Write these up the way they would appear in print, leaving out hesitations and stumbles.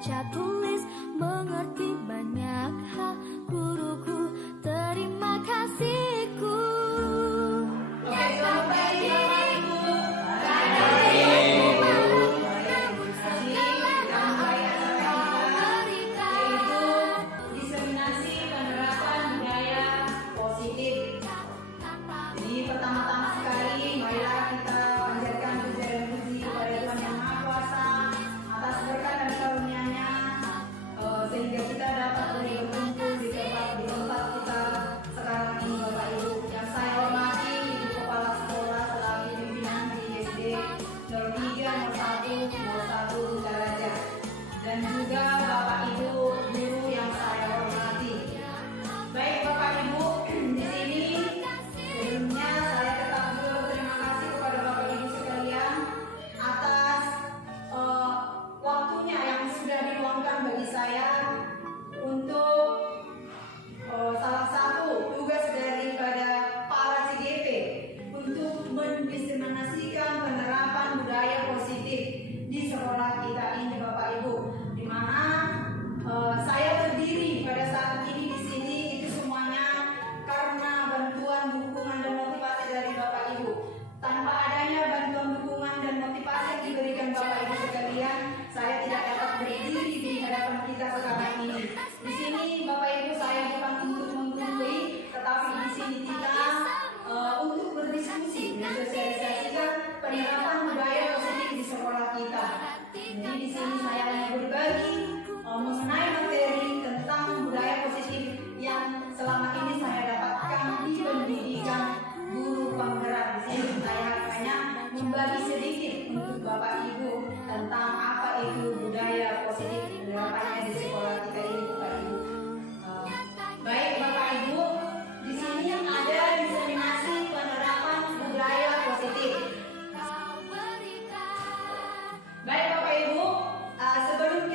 baca tulis, mengerti banyak hal. Guruku, terima kasihku. Yang sampai diriku, kadang diriku marah, namun segala maaf kau berikan. Diseminasi penerapan budaya positif. Jadi pertama-tama sekali, marilah kita panjatkan puja dan puji kepada Tuhan Yang Maha Kuasa atas berkat dan karunia-Nya, sehingga kita dapat berkumpul di tempat kita sekarang ini, Bapak Ibu. Yang saya hormati Ibu Kepala Sekolah selaku pimpinan di SD 03 01 01 Daraja, dan juga Bapak Ibu guru yang saya hormati. Baik Bapak Ibu, di sini sebelumnya saya tetap berterima kasih kepada Bapak Ibu sekalian atas waktunya yang sudah diluangkan bagi saya untuk salah satu tugas daripada para CGP untuk mendiseminasikan penerapan budaya positif di sekolah kita ini, Bapak Ibu, di mana saya berdiri pada saat ini di sini itu semuanya karena bantuan, dukungan dan motivasi dari Bapak Ibu. Tanpa adanya bantuan, dukungan dan motivasi yang diberikan Bapak Ibu sekalian, saya tidak dapat berdiri di hadapan kita sekarang ini. Di sini Bapak Ibu, saya bukan untuk menggurui, tetapi di sini kita untuk berdiskusi, mensosialisasikan penerapan budaya positif di sekolah kita. Jadi di sini saya hanya berbagi mengenai materi tentang budaya positif yang selama ini saya dapatkan di pendidikan guru penggerak. Di sini saya hanya membagi sedikit untuk Bapak Ibu tentang apa itu budaya positif penerapannya di sekolah kita ini, Bapak Ibu. Baik Bapak Ibu, di sini ada diseminasi penerapan budaya positif. Baik Bapak Ibu, sebelum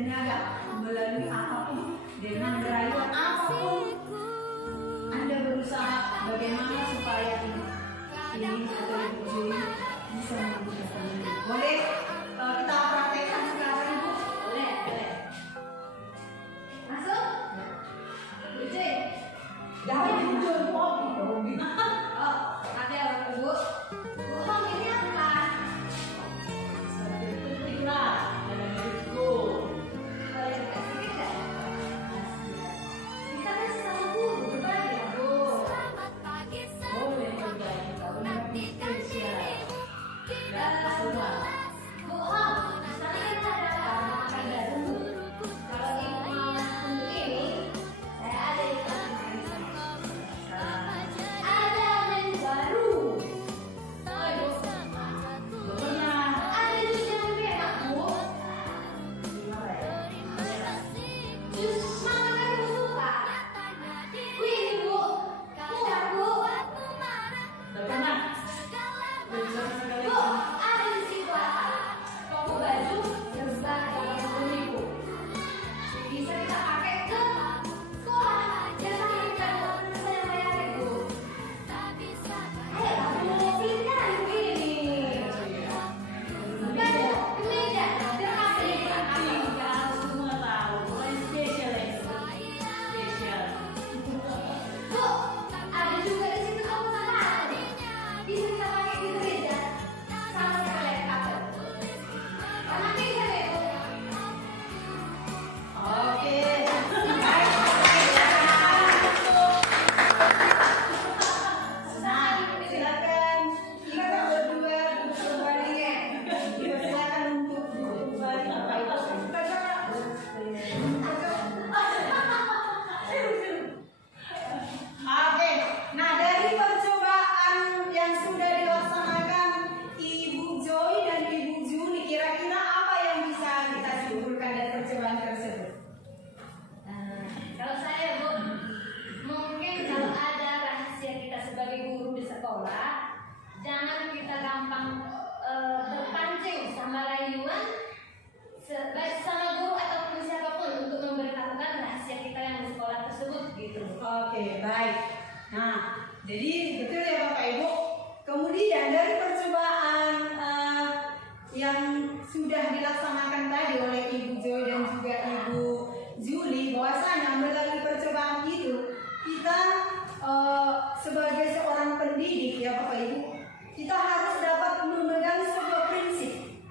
tenaga melalui apapun, dengan rayuan apapun Anda berusaha bagaimana supaya ini atau Ibu Joy bisa menggunakan ini. Boleh kita praktekkan sekarang, Ibu? Boleh. Masuk? Bu Joy. Jangan muncul mobil. Oh, ada apa Bu? Bu Hong ini apa? Pentinglah dalam hidupku. Boleh dikasih tidak? Kita kan sesama guru, berbagi ya Bu. Selamat pagi Boleh berbagi, kalau nantikan dirimu kita pulas. Bu Hong, sekarang kita ada makan baru. Kalau Ibu mau untuk ini, saya ada di ada menu baru. Oh Ibu, Pokoknya ada jus yang lebih enak Bu. Jus mama kan Ibu suka. Wih Bu, murah Bu. bagaimana? Bu, ada di situ toko baju serba 80.000. Bisa kita pakai ke sekolah. Jangan kita saya bayar Bu. Ayo Bu, pindah begini. Banyak kemeja, terkasih Tinggal semua tahu, mulai spesial ya. Spesial. Bu, ada juga di situ kamu sama. Bisa kita pakai di gereja. Sama sekalian kapal. Karena bisa deh Bu. Oke. Nah, silakan kita berdua duduk kembali ya. Silakan untuk duduk kembali Bapak Ibu. Oke, nah dari percobaan yang sudah dilaksanakan Ibu Joy dan Ibu Juni, kira-kira apa yang bisa kita simpulkan dari percobaan tersebut? Kalau saya Bu, mungkin kalau ada rahasia kita sebagai guru di sekolah, jangan kita gampang terpancing sama rayuan baik sama guru ataupun siapapun untuk memberitahukan rahasia kita yang di sekolah tersebut gitu. Oke, baik. Nah, jadi betul ya Bapak Ibu. Kemudian dari percobaan yang sudah dilaksanakan tadi oleh Ibu Joy dan juga Ibu Juli, bahwasanya melalui percobaan itu kita sebagai seorang pendidik ya Bapak Ibu, kita harus dapat memegang sebuah prinsip.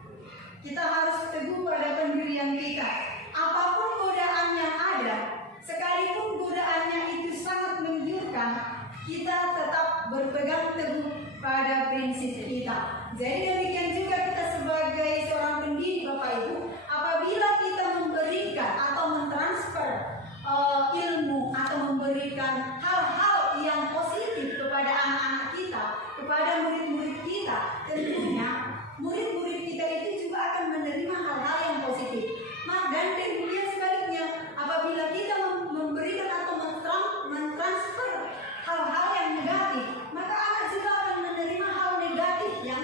Kita harus teguh pada pendirian kita. Apapun godaan yang ada, sekalipun godaannya itu sangat menggiurkan, kita tetap berpegang teguh pada prinsip kita. Jadi demikian juga kita sebagai seorang pendidik Bapak Ibu, apabila kita memberikan atau mentransfer ilmu atau memberikan hal-hal yang positif kepada anak-anak kita, kepada murid-murid kita, tentunya murid-murid kita itu juga akan menerima hal-hal yang positif. Dan demikian sebaliknya, apabila kita memberikan atau mentransfer hal-hal yang negatif, maka anak juga akan menerima hal negatif yang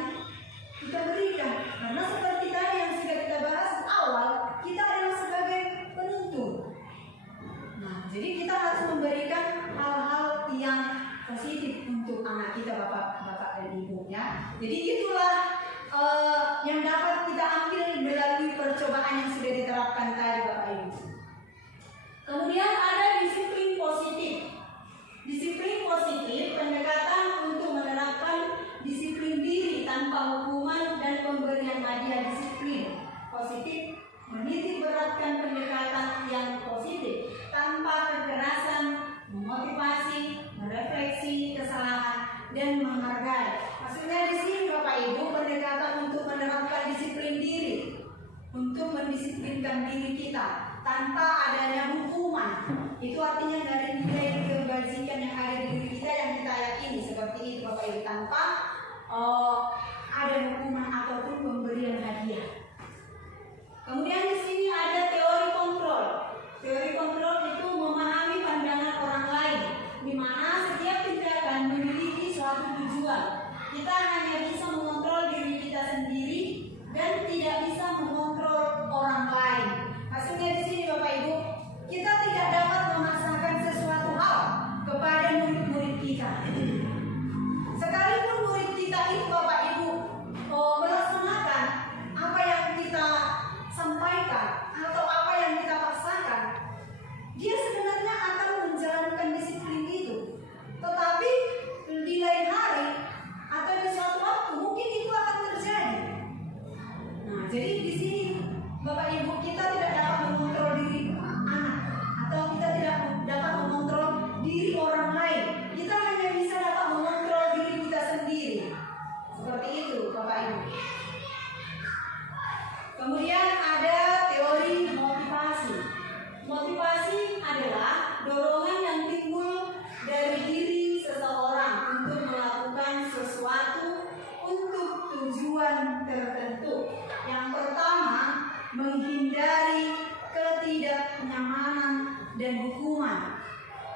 kita berikan. Karena seperti tadi yang sudah kita bahas di awal, kita adalah sebagai penuntun. Nah, jadi kita harus memberikan hal-hal yang positif untuk anak kita, bapak dan ibu ya. Jadi itulah yang dapat kita ambil melalui percobaan yang sudah diterapkan tadi Bapak Ibu. Kemudian ada disiplin positif. Disiplin positif pendekatan untuk menerapkan disiplin diri tanpa hukuman dan pemberian hadiah. Disiplin positif menitik beratkan pendekatan yang positif tanpa kekerasan, memotivasi, merefleksi kesalahan dan menghargai. Maksudnya di sini Bapak Ibu pendekatan untuk menerapkan disiplin diri, untuk mendisiplinkan diri kita tanpa adanya hukuman. Itu artinya dari nilai kebajikan yang ada di diri kita yang kita yakini seperti itu Bapak Ibu, tanpa ada hukuman ataupun pemberian hadiah. Kemudian di sini ada teori kontrol. Teori kontrol itu memahami pandangan orang lain, di mana setiap tindakan memiliki suatu tujuan. Kita hanya bisa mengontrol diri kita sendiri dan tidak bisa mengontrol orang lain. Maksudnya dan hukuman.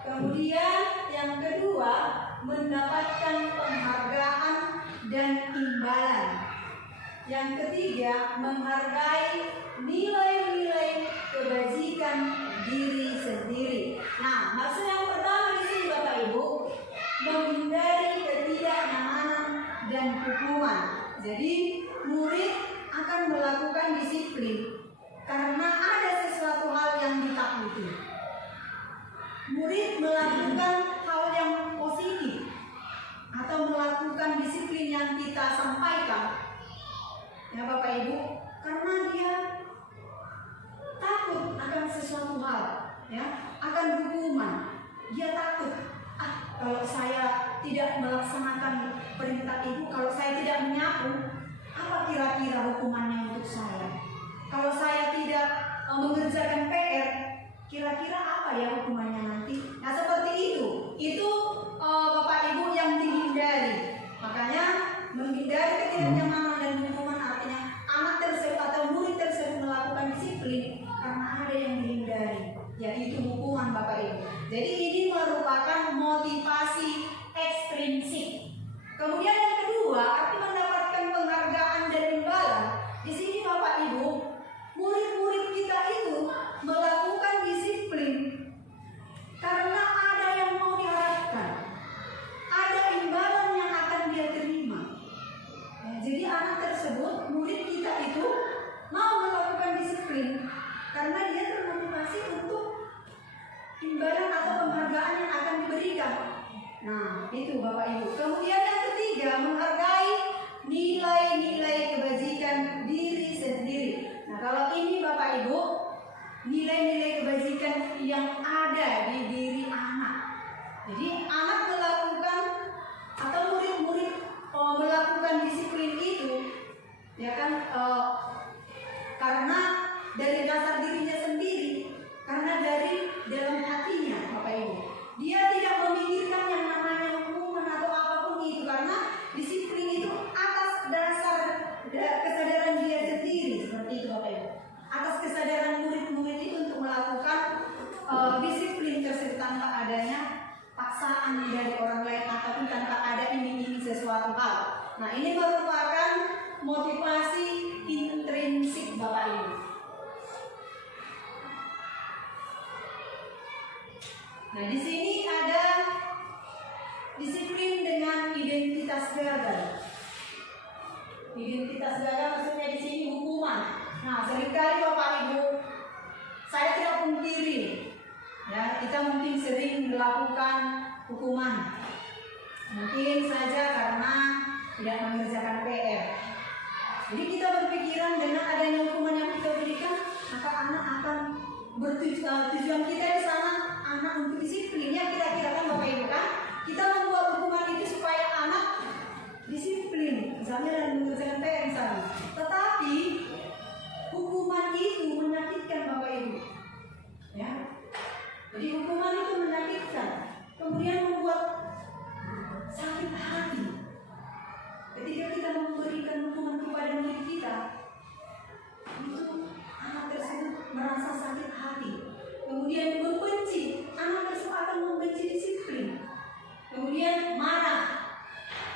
Kemudian yang kedua, mendapatkan penghargaan dan imbalan. Yang ketiga, menghargai nilai-nilai kebajikan diri sendiri. Nah, maksud yang pertama di sini Bapak Ibu, menghindari ketidaknyamanan dan hukuman. Jadi, murid akan melakukan disiplin karena ada sesuatu hal yang ditakuti. Murid melakukan hal yang positif atau melakukan disiplin yang kita sampaikan, ya Bapak Ibu, karena dia takut akan sesuatu hal, ya, akan hukuman. Dia takut, kalau saya tidak melaksanakan perintah ibu, kalau saya tidak menyapu, apa kira-kira hukumannya untuk saya? Kalau saya tidak mengerjakan PR, kira-kira apa ya hukumannya nanti? Nah, seperti itu. Itu Bapak Ibu yang dihindari. Makanya menghindari ketidaknyamanan dan hukuman artinya anak tersebut atau murid tersebut melakukan disiplin karena ada yang dihindari, yaitu hukuman Bapak Ibu. Jadi ini merupakan motivasi ekstrinsik. Kemudian yang kedua, arti mendapatkan penghargaan dan imbalan. Di sini Bapak Ibu, murid-murid kita itu melakukan disiplin karena ada yang mau diharapkan, ada imbalan yang akan dia terima. Ya, jadi anak tersebut, murid kita itu mau melakukan disiplin karena dia termotivasi untuk imbalan atau penghargaan yang akan diberikan. Nah, itu Bapak Ibu. Kemudian yang ketiga, menghargai nilai-nilai kebajikan diri sendiri. Nah, kalau ini Bapak Ibu, nilai-nilai kebajikan yang ada di diri anak. Jadi anak melakukan atau murid-murid melakukan disiplin itu, ya kan, karena dari dasar dirinya sendiri, karena dari dalam hatinya Bapak Ibu. Dia tidak memikirkan yang namanya hukuman atau apapun itu, karena disiplin itu atas dasar kesadaran dia sendiri, seperti itu Bapak Ibu. Atas kesadaran murid-murid itu untuk melakukan disiplin tersebut tanpa adanya paksaan dari orang lain ataupun tanpa ada iming-iming sesuatu hal. Nah, ini merupakan motivasi intrinsik Bapak Ibu. Nah, di sini ada disiplin dengan identitas gagal. Identitas gagal maksudnya di sini hukuman. Nah, seringkali Bapak Ibu, saya tidak pungkiri, ya, kita mungkin sering melakukan hukuman. Mungkin saja karena tidak mengerjakan PR. Jadi kita berpikiran dengan adanya hukuman yang kita berikan, maka anak akan tujuan kita di sana anak untuk disiplin, ya kira-kira kan Bapak Ibu kan? Kita membuat hukuman itu supaya anak disiplin, misalnya dan mengerjakan PR misalnya. Tetapi hukuman itu menyakitkan Bapak Ibu, ya. Jadi hukuman itu menyakitkan, kemudian membuat sakit hati. Ketika kita memberikan hukuman kepada murid kita, itu anak tersebut merasa sakit hati, kemudian membenci. Anak tersebut akan membenci disiplin, kemudian marah,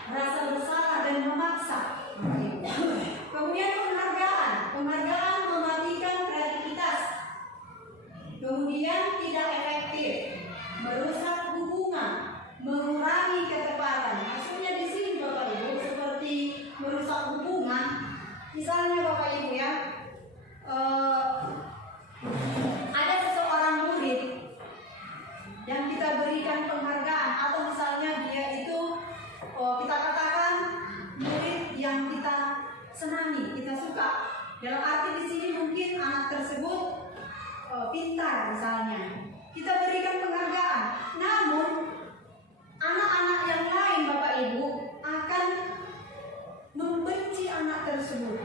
merasa bersalah dan memaksa. Kemudian penghargaan mematikan kreativitas, kemudian tidak efektif, merusak hubungan, mengurangi ketepatan. Maksudnya di sini Bapak Ibu seperti merusak hubungan. Misalnya Bapak Ibu ya, ada seseorang murid yang kita berikan penghargaan, atau misalnya dia itu kita katakan murid yang kita senangi, kita suka. Dalam arti di sini mungkin anak tersebut pintar misalnya, kita berikan penghargaan. Namun anak-anak yang lain Bapak Ibu akan membenci anak tersebut.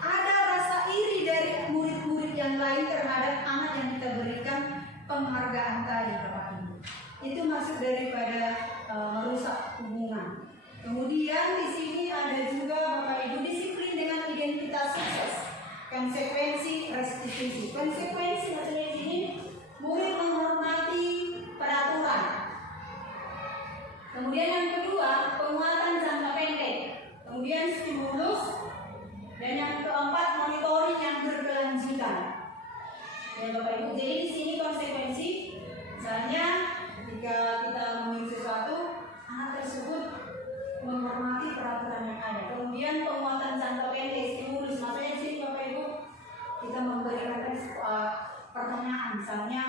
Ada rasa iri dari murid-murid yang lain terhadap anak yang kita berikan penghargaan tadi Bapak Ibu. Itu maksud daripada merusak hubungan. Kemudian di sini ada juga Bapak Ibu disiplin dengan identitas sukses, konsekuensi restitusi. Konsekuensi maksudnya di sini murid Ibu. Jadi di sini konsekuensi, misalnya ketika kita memilih sesuatu, anak tersebut menghormati peraturan yang ada. Kemudian penguatan jangka pendek, stimulus. Maksudnya di sini Bapak Ibu kita memberikan pertanyaan, misalnya,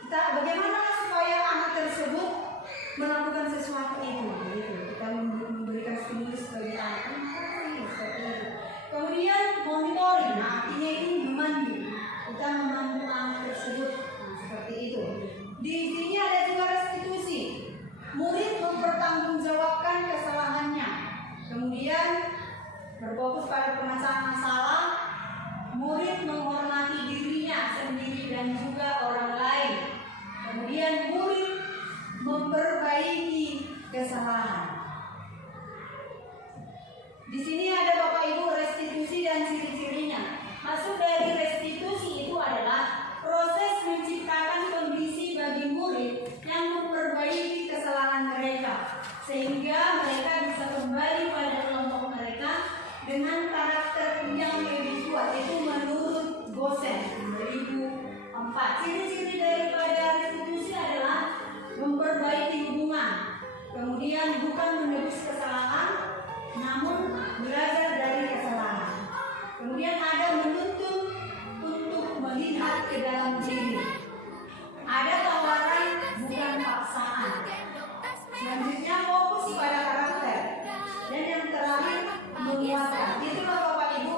kita bagaimana supaya anak tersebut melakukan sesuatu itu, gitu. Kita memberikan stimulus bagi anak seperti itu. Kemudian monitoring, nah artinya ini memandu, kita memandu anak tersebut, nah, seperti itu. Di sini ada juga restitusi, murid mempertanggungjawabkan kesalahannya, kemudian berfokus pada pemecahan masalah, murid menghormati dirinya sendiri dan juga orang lain, kemudian murid memperbaiki kesalahan. Di sini ada Bapak Ibu restitusi dan ciri-cirinya. Maksud dari restitusi itu adalah proses menciptakan kondisi bagi murid yang memperbaiki kesalahan mereka, sehingga mereka bisa kembali pada kelompok mereka dengan karakter yang lebih kuat. Itu menurut Gosen 2004. Ciri-ciri daripada restitusi adalah memperbaiki hubungan, kemudian bukan menebus kesalahan, namun belajar dari kesalahan. Kemudian ada menuntut untuk melihat ke dalam diri. Ada tawaran, bukan paksaan. Selanjutnya fokus pada karakter. Dan yang terakhir menguatkan. Itulah Bapak Ibu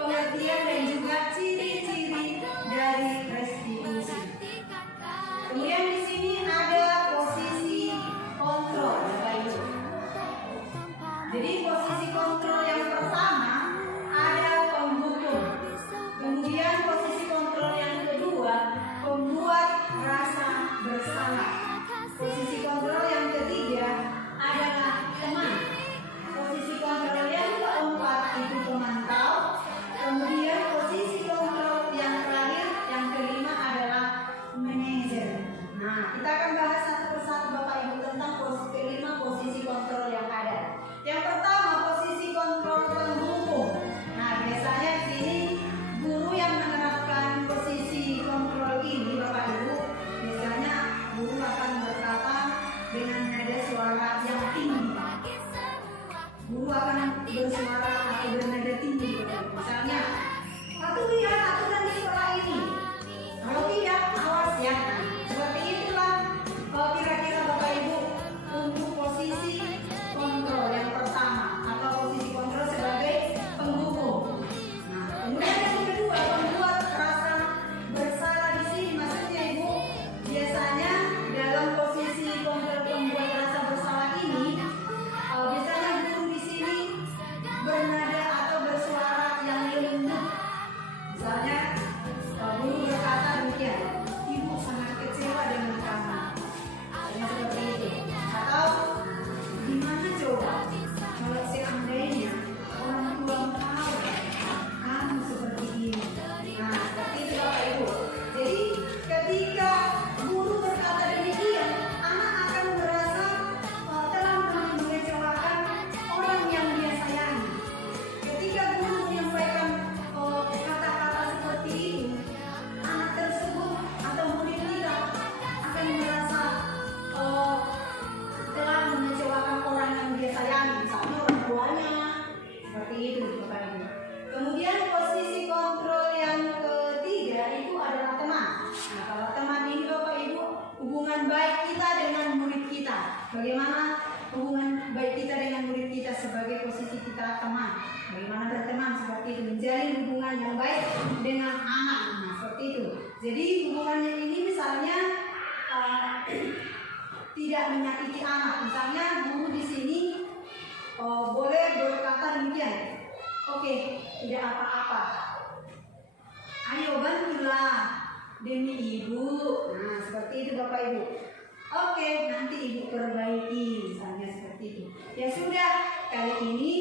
pengertian dan juga ciri-ciri dari restitusi. Kemudian di sini ada posisi kontrol, Bapak Ibu. Jadi posisi kontrol yang pertama ada penghukum. Kemudian posisi kontrol yang kedua pembuat rasa bersalah. Posisi kontrol yang ketiga adalah teman. Posisi kontrol yang keempat itu pemantau. Kemudian posisi kontrol yang terakhir yang kelima adalah manajer. Nah, kita akan bahas satu persatu Bapak Ibu tentang kelima posisi kontrol yang ada. Yang pertama posisi kontrol penghukum. Nah, biasanya di sini guru yang menerapkan posisi kontrol ini Bapak Ibu, biasanya guru akan berkata dengan nada suara yang tinggi. Guru akan bersuara atau bernada tinggi. Misalnya, patuhi aturan di sekolah ini. Kalau tidak, awas ya. Seperti itulah kira-kira Bapak Ibu untuk posisi kontrol yang pertama atau posisi kontrol sebagai penghukum. Nah, kemudian yang kedua membuat rasa bersalah. Di sini maksudnya Ibu, biasanya dalam posisi kontrol pembuat rasa bersalah ini, biasanya guru di sini bernada atau bersuara yang lembut. Misalnya guru berkata demikian, ibu sangat kecewa dengan kamu. Seperti itu. Atau gimana coba kalau seandainya orang tua tahu kamu seperti ini. Nah, seperti itu Bapak Ibu. Jadi ketika guru berkata demikian, anak akan merasa telah mengecewakan orang yang dia sayangi. Ketika guru menyampaikan kata-kata seperti itu, anak tersebut atau murid kita akan merasa telah mengecewakan orang yang dia sayangi, misalnya orang tuanya, seperti itu Bapak Ibu. Kemudian posisi kontrol yang ketiga itu adalah teman. Nah, kalau teman ini Bapak Ibu, hubungan baik kita dengan murid kita. Bagaimana hubungan baik kita dengan murid kita sebagai posisi kita teman? Bagaimana berteman seperti itu, menjalin hubungan yang baik dengan anak. Nah, seperti itu. Jadi hubungannya ini misalnya tidak menyakiti anak. Misalnya guru di sini boleh berkata demikian, oke, tidak apa-apa, ayo bantulah demi ibu. Nah, seperti itu Bapak Ibu. Oke, nanti ibu perbaiki, misalnya seperti itu. Ya sudah, kali ini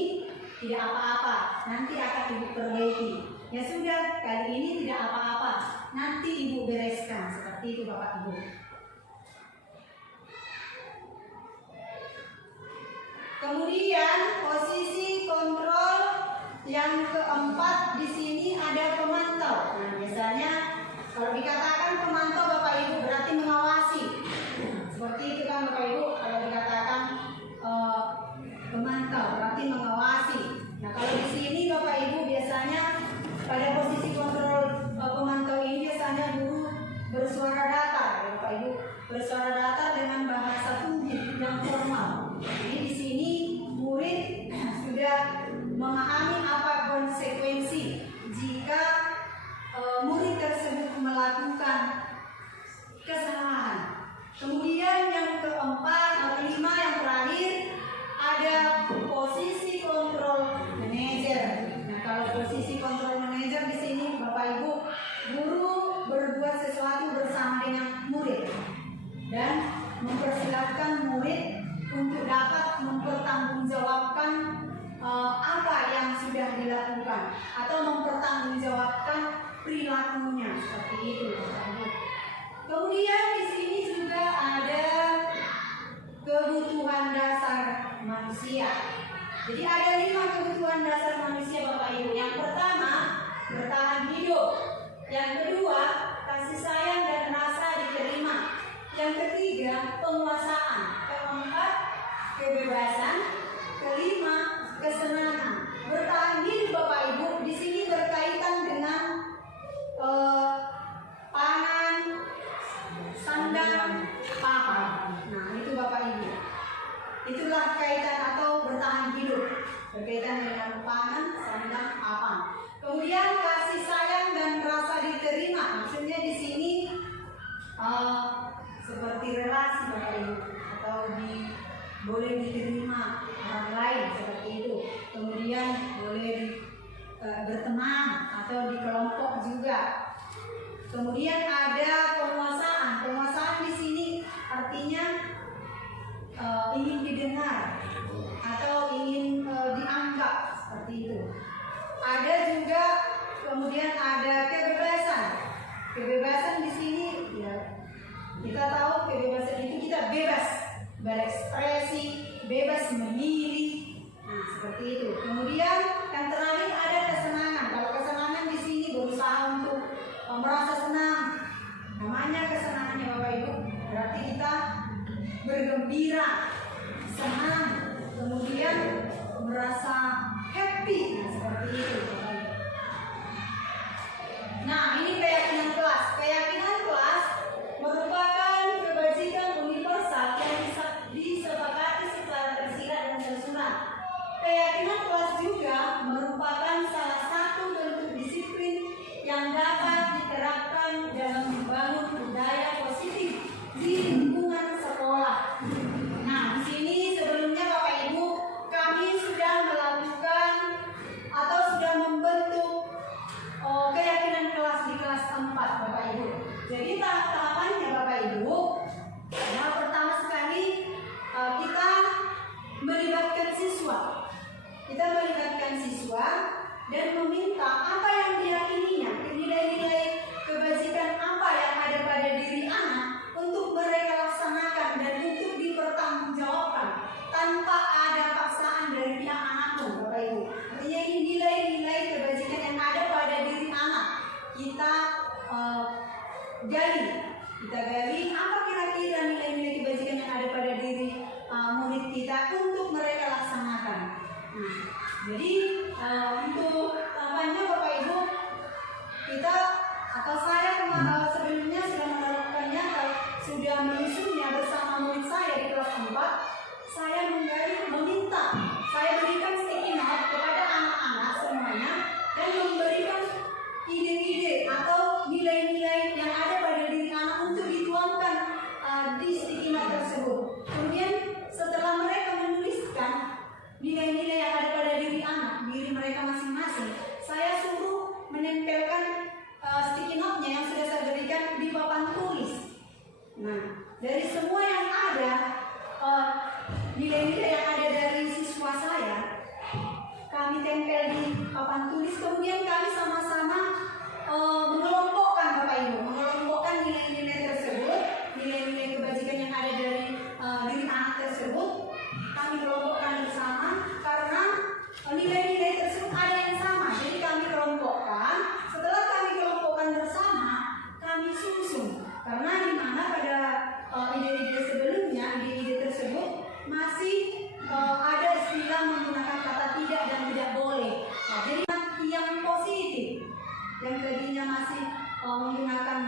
tidak apa-apa, nanti akan ibu perbaiki. Ya sudah, kali ini tidak apa-apa, nanti ibu bereskan. Seperti itu Bapak Ibu. Kemudian posisi kontrol Yang keempat di sini ada pemantau. Nah, biasanya kalau dikatakan pemantau Bapak Ibu berarti mengawasi. Seperti itu kan Bapak Ibu, kalau dikatakan pemantau berarti mengawasi. Nah, kalau di sini Bapak Ibu biasanya pada posisi kontrol pemantau ini biasanya guru bersuara datar, ya Bapak Ibu, bersuara datar dengan bahasa tubuh yang formal. Jadi di sini murid sudah memahami apa konsekuensi jika murid tersebut melakukan kesalahan. Kemudian yang keempat, kelima, yang terakhir ada posisi kontrol manajer. Nah, kalau posisi kontrol manajer di sini Bapak Ibu, guru berbuat sesuatu bersama dengan murid dan mempersilahkan murid untuk dapat mempertanggungjawabkan apa yang sudah dilakukan atau mempertanggungjawabkan perilakunya, seperti itu. Kemudian di sini juga ada kebutuhan dasar manusia. Jadi ada 5 kebutuhan dasar manusia Bapak Ibu. Yang pertama, bertahan hidup. Yang kedua, kasih sayang dan rasa diterima. Yang ketiga, penguasaan. Keempat, kebebasan. Kelima, kesenangan. Bertahan hidup Bapak Ibu di sini berkaitan dengan pangan, sandang, papan. Nah, itu Bapak Ibu. Itulah kaitan atau bertahan hidup berkaitan dengan pangan, sandang, papan. Kemudian kasih sayang dan rasa diterima. Maksudnya di sini seperti relasi Bapak Ibu atau boleh diterima orang lain seperti itu. Kemudian boleh berteman atau di kelompok juga. Kemudian ada penguasaan. Penguasaan di sini artinya ingin didengar atau ingin dianggap, seperti itu. Ada juga kemudian ada kebebasan. Kebebasan di sini ya kita tahu kebebasan itu kita bebas berekspresi, bebas memilih. Nah, seperti itu. Kemudian yang terakhir ada kesenangan. Kalau kesenangan di sini berusaha untuk merasa senang. Namanya kesenangannya Bapak Ibu berarti kita bergembira, senang, kemudian merasa happy. Nah, seperti itu Bapak Ibu. Nah, ini keyakinan kelas. Keyakinan kelas merupakan kebajikan universal yang disepakati secara tersirat dan tersurat. Keyakinan kelas juga merupakan salah satu bentuk disiplin yang dapat diterapkan dalam membangun budaya positif di lingkungan sekolah. Nah, di sini sebelumnya Bapak Ibu kami sudah melakukan atau sudah membentuk keyakinan kelas di kelas 4 Bapak Ibu. Jadi tahapannya Bapak Ibu, yang pertama sekali kita melibatkan siswa. Kita melibatkan siswa dan meminta apa yang diyakininya, nilai-nilai kebajikan apa yang ada pada diri anak untuk mereka laksanakan dan untuk dipertanggungjawabkan tanpa ada paksaan dari pihak anak pun Bapak Ibu. Artinya ini nilai-nilai kebajikan yang ada pada diri anak kita gali apa kira-kira nilai-nilai kebajikan yang ada pada diri murid kita untuk mereka laksanakan. Nah, jadi untuk tahapannya Bapak Ibu, kita atau saya sebelumnya sudah menerapkannya, sudah menyusunnya bersama murid saya di kelas 4. Saya meminta, saya berikan sticky note kepada anak-anak semuanya dan memberikan ide-ide atau nilai-nilai yang ada pada diri anak untuk dituangkan di sticky note tersebut. Kemudian setelah mereka menuliskan nilai-nilai yang ada pada diri anak, diri mereka masing-masing, saya suruh menempelkan sticky note-nya yang sudah saya berikan di papan tulis. Nah, dari semua yang ada, nilai-nilai yang ada dari siswa saya, kami menggunakan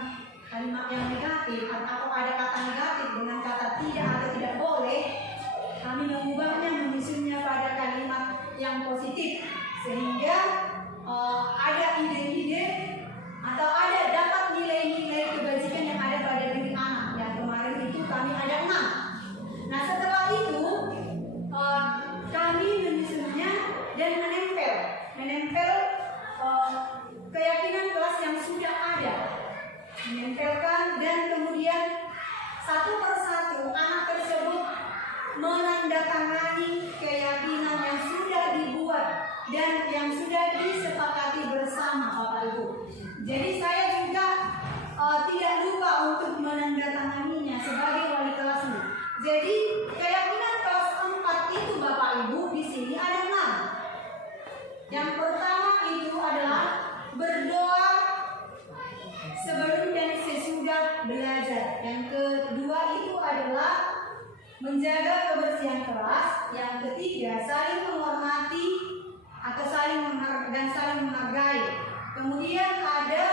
kalimat yang negatif atau ada kata negatif dengan kata tidak atau tidak boleh, kami mengubahnya, menyusunnya pada kalimat yang positif sehingga ada ide-ide atau ada dapat nilai-nilai kebajikan yang ada pada diri anak. Yang kemarin itu kami ada 6. Nah setelah itu kami menyusunnya dan menempel keyakinan kelas yang sudah ada, menempelkan, dan kemudian satu persatu anak tersebut menandatangani keyakinan yang sudah dibuat dan yang sudah disepakati bersama Bapak Ibu. Jadi saya juga tidak lupa untuk menandatanganinya sebagai wali kelasnya. Jadi keyakinan kelas 4 itu Bapak Ibu di sini ada 6. Yang pertama itu adalah berdoa sebelum dan sesudah belajar. Yang kedua itu adalah menjaga kebersihan kelas. Yang ketiga saling menghormati atau saling menghargai. Kemudian ada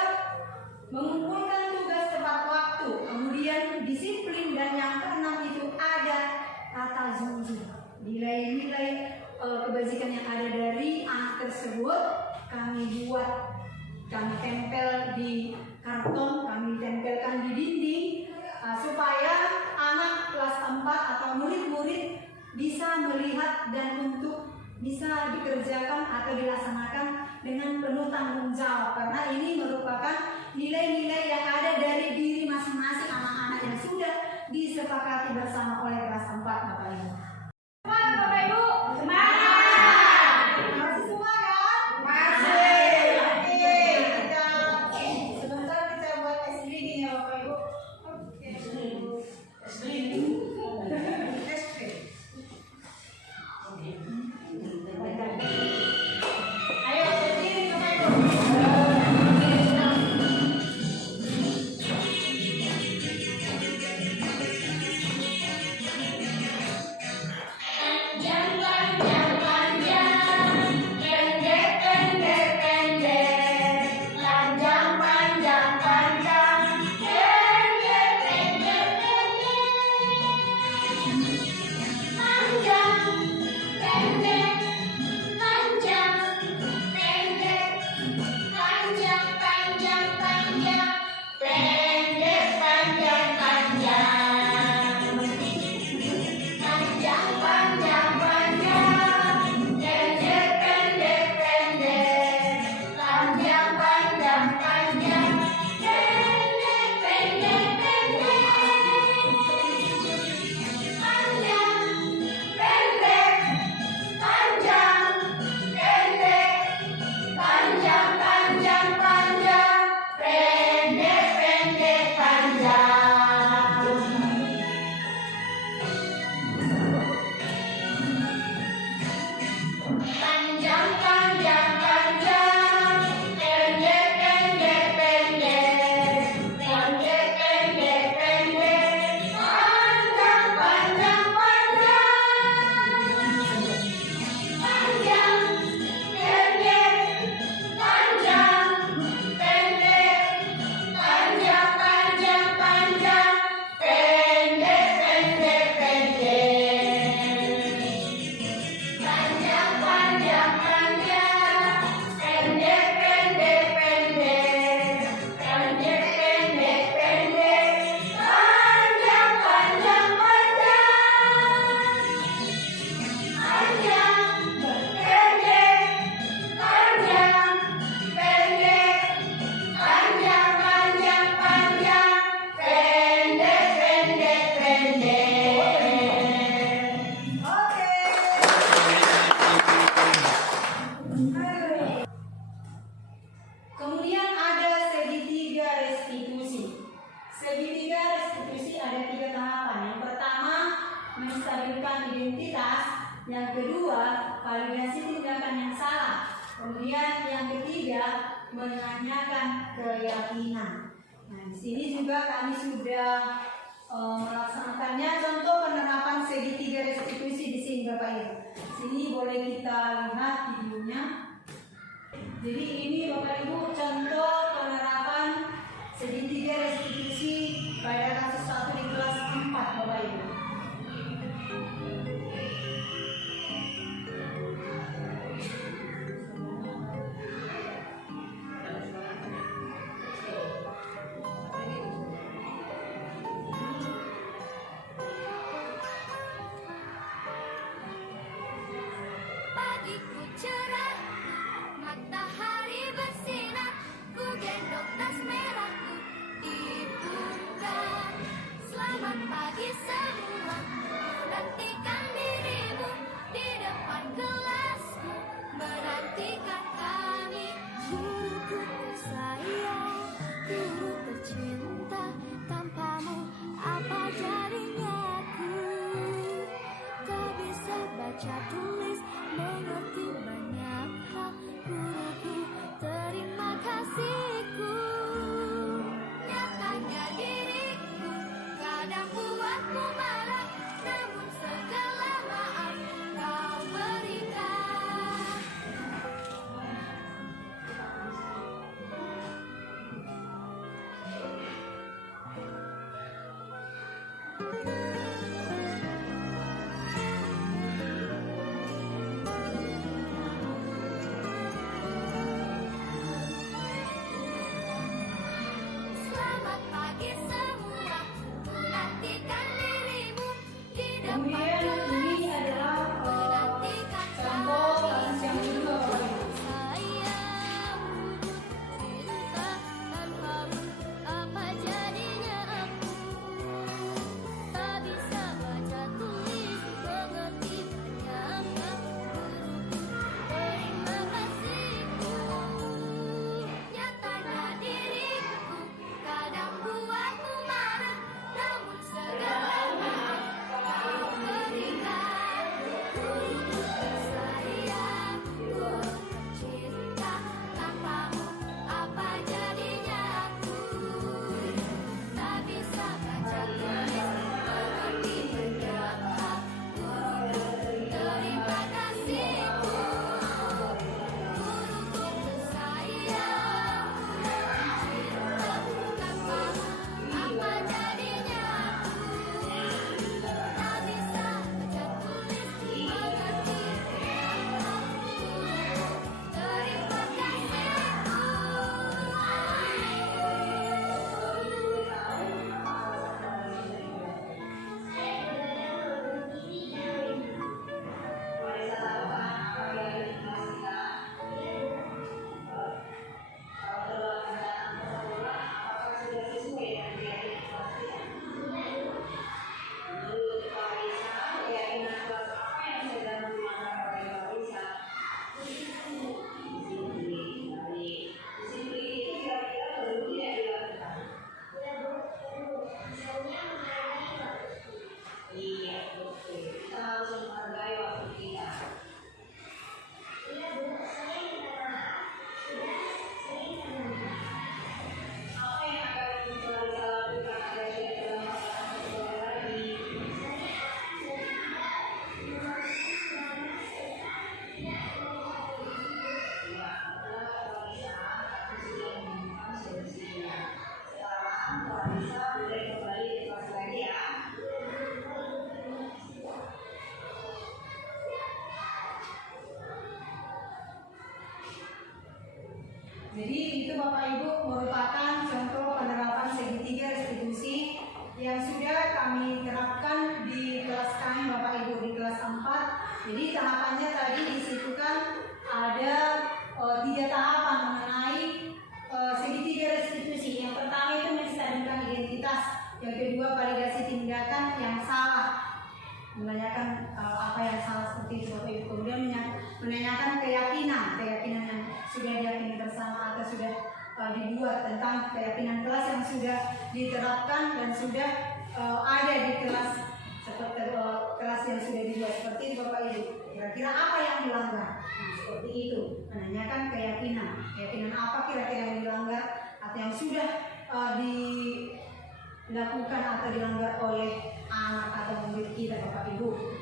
mengumpulkan tugas tepat waktu. Kemudian disiplin, dan yang keenam itu ada kata jujur. Nilai-nilai kebajikan yang ada dari anak tersebut kami buat, kami tempel di karton, kami tempelkan di dinding supaya anak kelas 4 atau murid-murid bisa melihat dan untuk bisa dikerjakan atau dilaksanakan dengan penuh tanggung jawab, karena ini merupakan nilai-nilai yang ada dari diri masing-masing anak-anak yang sudah disepakati bersama oleh kelas 4 Bapak Ibu. Bapak Ibu, semangat! Masih semangat? Masih! Oke, sebentar kita buat SBD ya Bapak Ibu. Oke. SBD. Ayo berdiri Bapak Ibu. Yang kedua, validasi tindakan yang salah. Kemudian yang ketiga, menanyakan keyakinan. Nah, di sini juga kami sudah melaksanakannya. Contoh penerapan segitiga restitusi di sini Bapak Ibu. Sini boleh kita lihat videonya. Jadi ini Bapak Ibu contoh penerapan Bapak Ibu merupakan contoh penerapan segitiga restitusi yang sudah kami terapkan di kelas kami Bapak Ibu di kelas 4. Jadi tahapannya tadi di situ kan ada 3 tahapan mengenai segitiga restitusi. Yang pertama itu menstabilkan identitas, yang kedua validasi tindakan yang salah, menanyakan apa yang salah seperti itu Bapak Ibu. Kemudian menanyakan keyakinan yang sudah diyakini bersama atau sudah dibuat tentang keyakinan kelas yang sudah diterapkan dan sudah ada di kelas seperti kelas yang sudah dibuat seperti itu Bapak Ibu. Kira-kira apa yang dilanggar? Nah, seperti itu. Menanyakan keyakinan apa kira-kira yang dilanggar atau yang sudah dilakukan atau dilanggar oleh anak atau murid kita Bapak Ibu.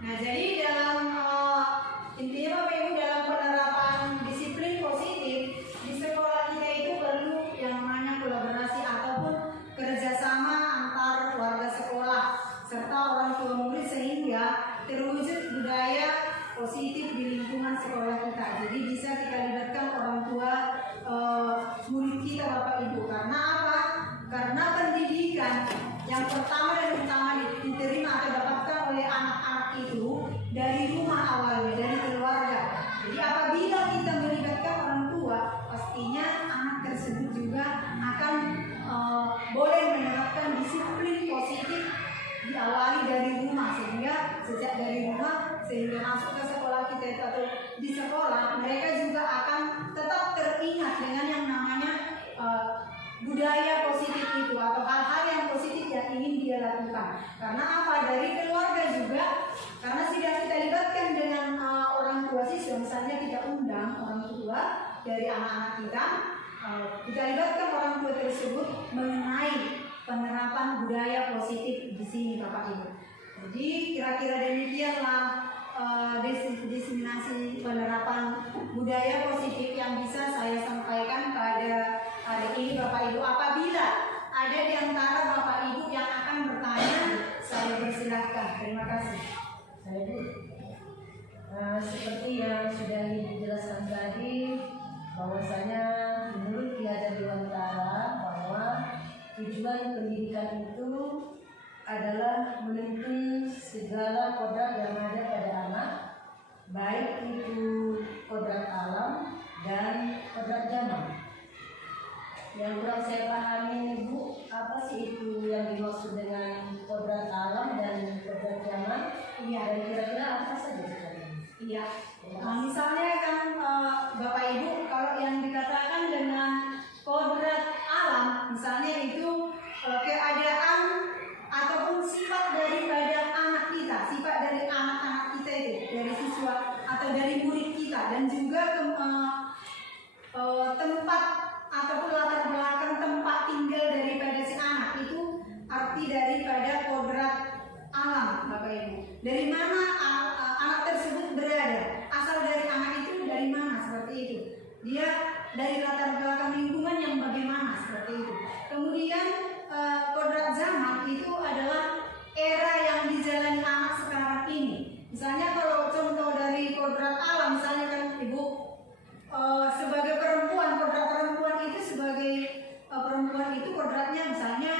Nah, jadi dalam intinya Bapak Ibu dalam penerapan disiplin positif di sekolah kita itu perlu yang namanya kolaborasi ataupun kerjasama antar warga sekolah serta orang tua murid sehingga terwujud budaya positif di lingkungan sekolah kita. Jadi bisa kita libatkan orang tua murid kita Bapak Ibu. Karena apa? Karena pendidikan yang pertama dan utama diterima atau dapatkan oleh anak-anak itu dari rumah awalnya, dari keluarga. Jadi apabila kita melibatkan orang tua, pastinya anak tersebut juga akan boleh menerapkan disiplin positif diawali dari rumah, sehingga sejak dari rumah sehingga masuk ke sekolah kita itu atau di sekolah mereka juga akan tetap teringat dengan yang namanya budaya positif itu atau hal-hal yang positif yang ingin dia lakukan. Karena apa? Dari keluarga juga, karena sudah kita libatkan dengan orang tua siswa, misalnya kita undang orang tua dari anak-anak kita libatkan orang tua tersebut mengenai penerapan budaya positif di sini Bapak Ibu. Jadi kira-kira demikianlah diseminasi penerapan budaya positif yang bisa saya sampaikan pada hari ini Bapak Ibu. Apabila ada di antara Bapak Ibu yang akan bertanya, saya persilahkan. Terima kasih. Saya seperti yang sudah dijelaskan tadi, bahwasanya menurut Ki Hajar Dewantara bahwa tujuan pendidikan itu adalah menuntun segala kodrat yang ada pada anak, baik itu kodrat alam dan kodrat zaman. Yang kurang saya pahami Bu, apa sih itu yang dimaksud dengan kodrat alam dan kodrat zaman? Iya. Dan kira-kira apa saja sekali? Iya. Nah, misalnya kan Bapak Ibu, kalau yang dikatakan dengan kodrat alam, misalnya itu keadaan ataupun sifat daripada anak kita, sifat dari anak-anak kita itu, dari siswa atau dari murid kita, dan juga tempat ataupun latar belakang tempat tinggal daripada si anak itu arti daripada kodrat alam Bapak Ibu. Dari mana anak tersebut berada, asal dari anak itu dari mana, seperti itu. Dia dari latar belakang lingkungan yang bagaimana, seperti itu. Kemudian kodrat zaman itu adalah era yang dijalani anak sekarang ini. Misalnya kalau contoh dari kodrat alam, misalnya kan Ibu sebagai perempuan, kodrat perempuan itu sebagai perempuan itu kodratnya misalnya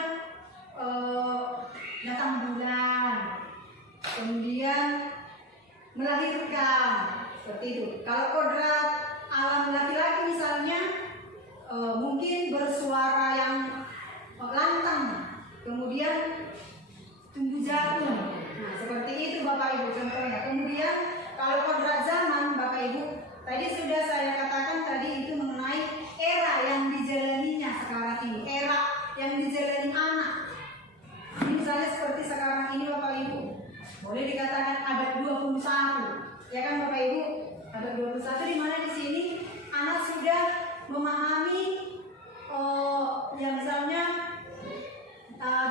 datang bulan, kemudian melahirkan, seperti itu. Kalau kodrat alam laki-laki misalnya mungkin bersuara yang lantang, kemudian tumbuh jagung. Nah, seperti itu Bapak Ibu contohnya. Kemudian kalau kodrat zaman Bapak Ibu, tadi sudah saya katakan tadi itu mengenai era yang dijalaninya sekarang ini, era yang dijalani anak. Ini misalnya seperti sekarang ini Bapak Ibu, boleh dikatakan abad 21, ya kan Bapak Ibu? Abad 21 di mana di sini anak sudah memahami ya misalnya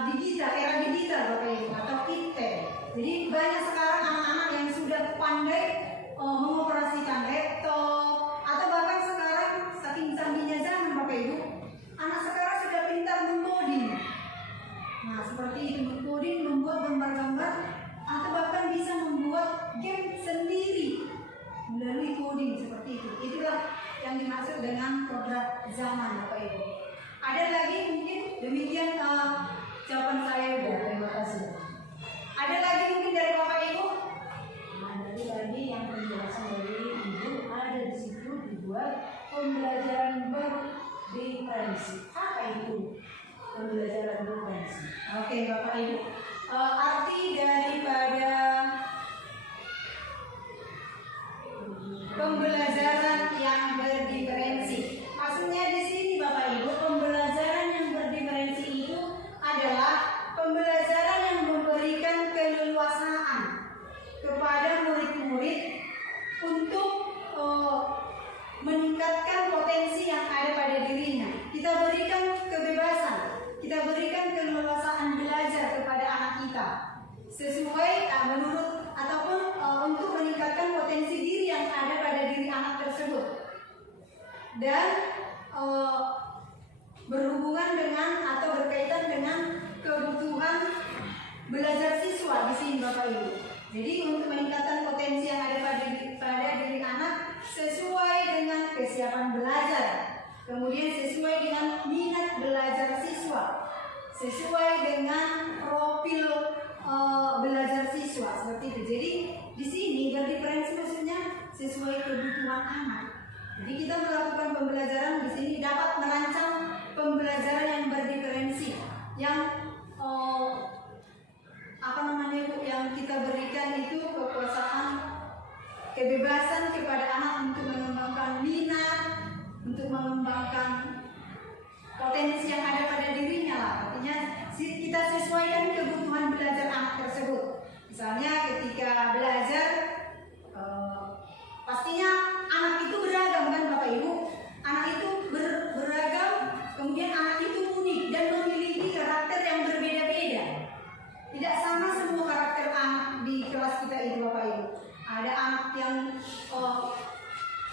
digital, era digital Bapak Ibu atau kita. Jadi banyak sekarang anak-anak yang sudah pandai mengoperasikan laptop, atau bahkan sekarang saking canggihnya zaman Bapak Ibu, anak sekarang sudah pintar mengoding. Nah seperti itu, mengoding, membuat gambar-gambar, atau bahkan bisa membuat game sendiri zaman Bapak Ibu. Ada lagi mungkin demikian jawaban saya udah. Terima kasih. Ada lagi mungkin dari Bapak Ibu? Ada lagi yang penjelasan dari Ibu, ada di situ dibuat pembelajaran berdiferensi. Apa itu pembelajaran berdiferensi? Oke Bapak Ibu, arti daripada pembelajaran yang berdiferensi. Maksudnya di sini Bapak Ibu, pembelajaran yang berdiferensi itu adalah pembelajaran yang memberikan keleluasaan kepada murid-murid untuk meningkatkan potensi yang ada pada dirinya. Kita berikan kebebasan, kita berikan keleluasaan belajar kepada anak kita sesuai menurut ataupun untuk meningkatkan potensi diri yang ada pada diri anak tersebut, dan berhubungan dengan atau berkaitan dengan kebutuhan belajar siswa di sini Bapak Ibu. Jadi untuk meningkatkan potensi yang ada pada diri anak sesuai dengan kesiapan belajar, kemudian sesuai dengan minat belajar siswa, sesuai dengan profil belajar siswa, seperti itu. Jadi di sini berdiferensi maksudnya sesuai kebutuhan anak. Jadi kita melakukan pembelajaran di sini dapat merancang pembelajaran yang berdiferensi, yang yang kita berikan itu kekuasaan, kebebasan kepada anak untuk mengembangkan minat, untuk mengembangkan potensi yang ada pada dirinya lah. Artinya kita sesuaikan kebutuhan belajar anak tersebut. Misalnya ketika belajar, pastinya anak itu beragam kan Bapak Ibu. Anak itu beragam, kemudian anak itu unik dan memiliki karakter yang berbeda-beda. Tidak sama semua karakter anak di kelas kita itu Bapak Ibu. Ada anak yang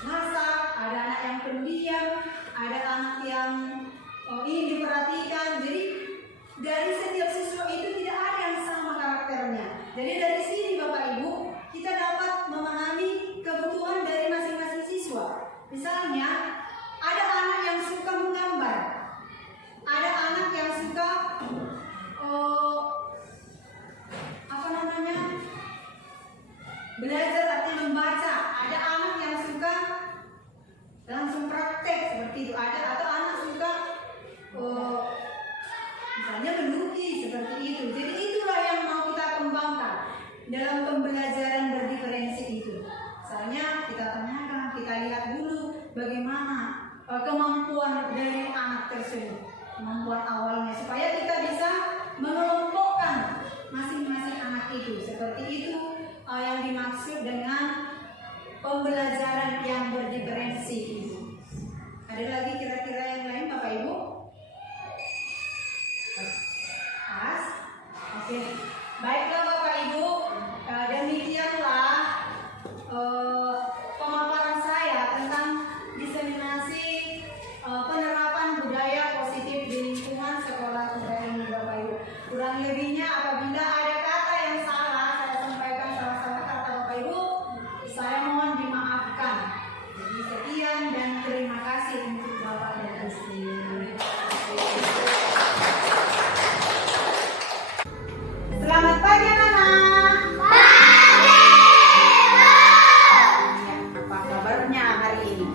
masak, ada anak yang pendiam, ada anak yang ingin diperhatikan. Jadi dari setiap siswa itu tidak ada yang sama karakternya. Jadi dari sini Bapak Ibu kita dapat memahami kebutuhan dari masing-masing siswa. Misalnya ada anak yang suka menggambar, ada anak yang suka belajar artinya membaca, ada anak yang suka langsung praktek seperti itu, ada atau anak suka misalnya melukis seperti itu. Jadi itulah yang mau kita kembangkan dalam pembelajaran berdiferensi itu. Misalnya kita tanyakan, kita lihat dulu bagaimana kemampuan dari anak tersebut, kemampuan awalnya, supaya kita bisa mengelompokkan masing-masing anak itu. Seperti itu yang dimaksud dengan pembelajaran yang berdiferensi itu. Ada lagi kira-kira yang lain Bapak Ibu? Pas? Oke. Baiklah Bapak Ibu, demikianlah pemaparan saya tentang diseminasi penerapan budaya positif di lingkungan sekolah kita ini Bapak Ibu. Kurang lebihnya apabila ada kata yang salah saya sampaikan, salah-salah kata Bapak Ibu, saya mohon dimaafkan. Jadi sekian dan terima kasih untuk Bapak dan Istri. Selamat pagi anak-anak. Pagi. Apa kabarnya hari ini?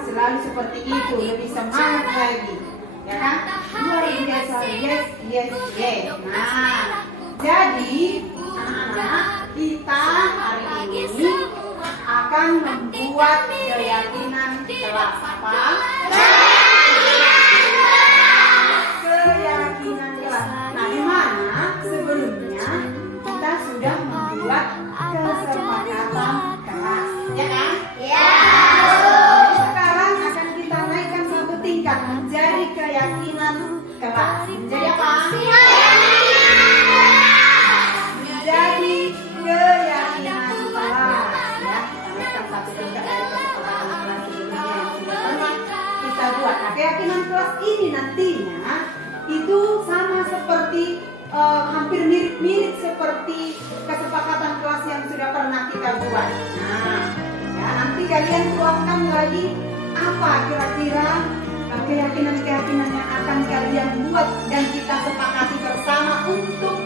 Selalu seperti itu, lebih semangat lagi, ya kan? Luar biasa, yes, yes, yes. Nah, jadi anak-anak kita hari ini akan membuat keyakinan kelas apa? Keyakinan kelas. Nah, di mana sebelumnya kita sudah membuat kesepakatan kelas, ya kan? Ya. Menjadi keyakinan kelas. Menjadi apa? Menjadi keyakinan kelas. Ya, kita satu tingkat dari kesepakatan kelas sebelumnya yang sudah pernah kita buat. Nah, keyakinan kelas ini nantinya itu sama seperti buat. Nah, ya, nanti kalian tuangkan lagi apa kira-kira keyakinan-keyakinan yang akan kalian buat dan kita sepakati bersama untuk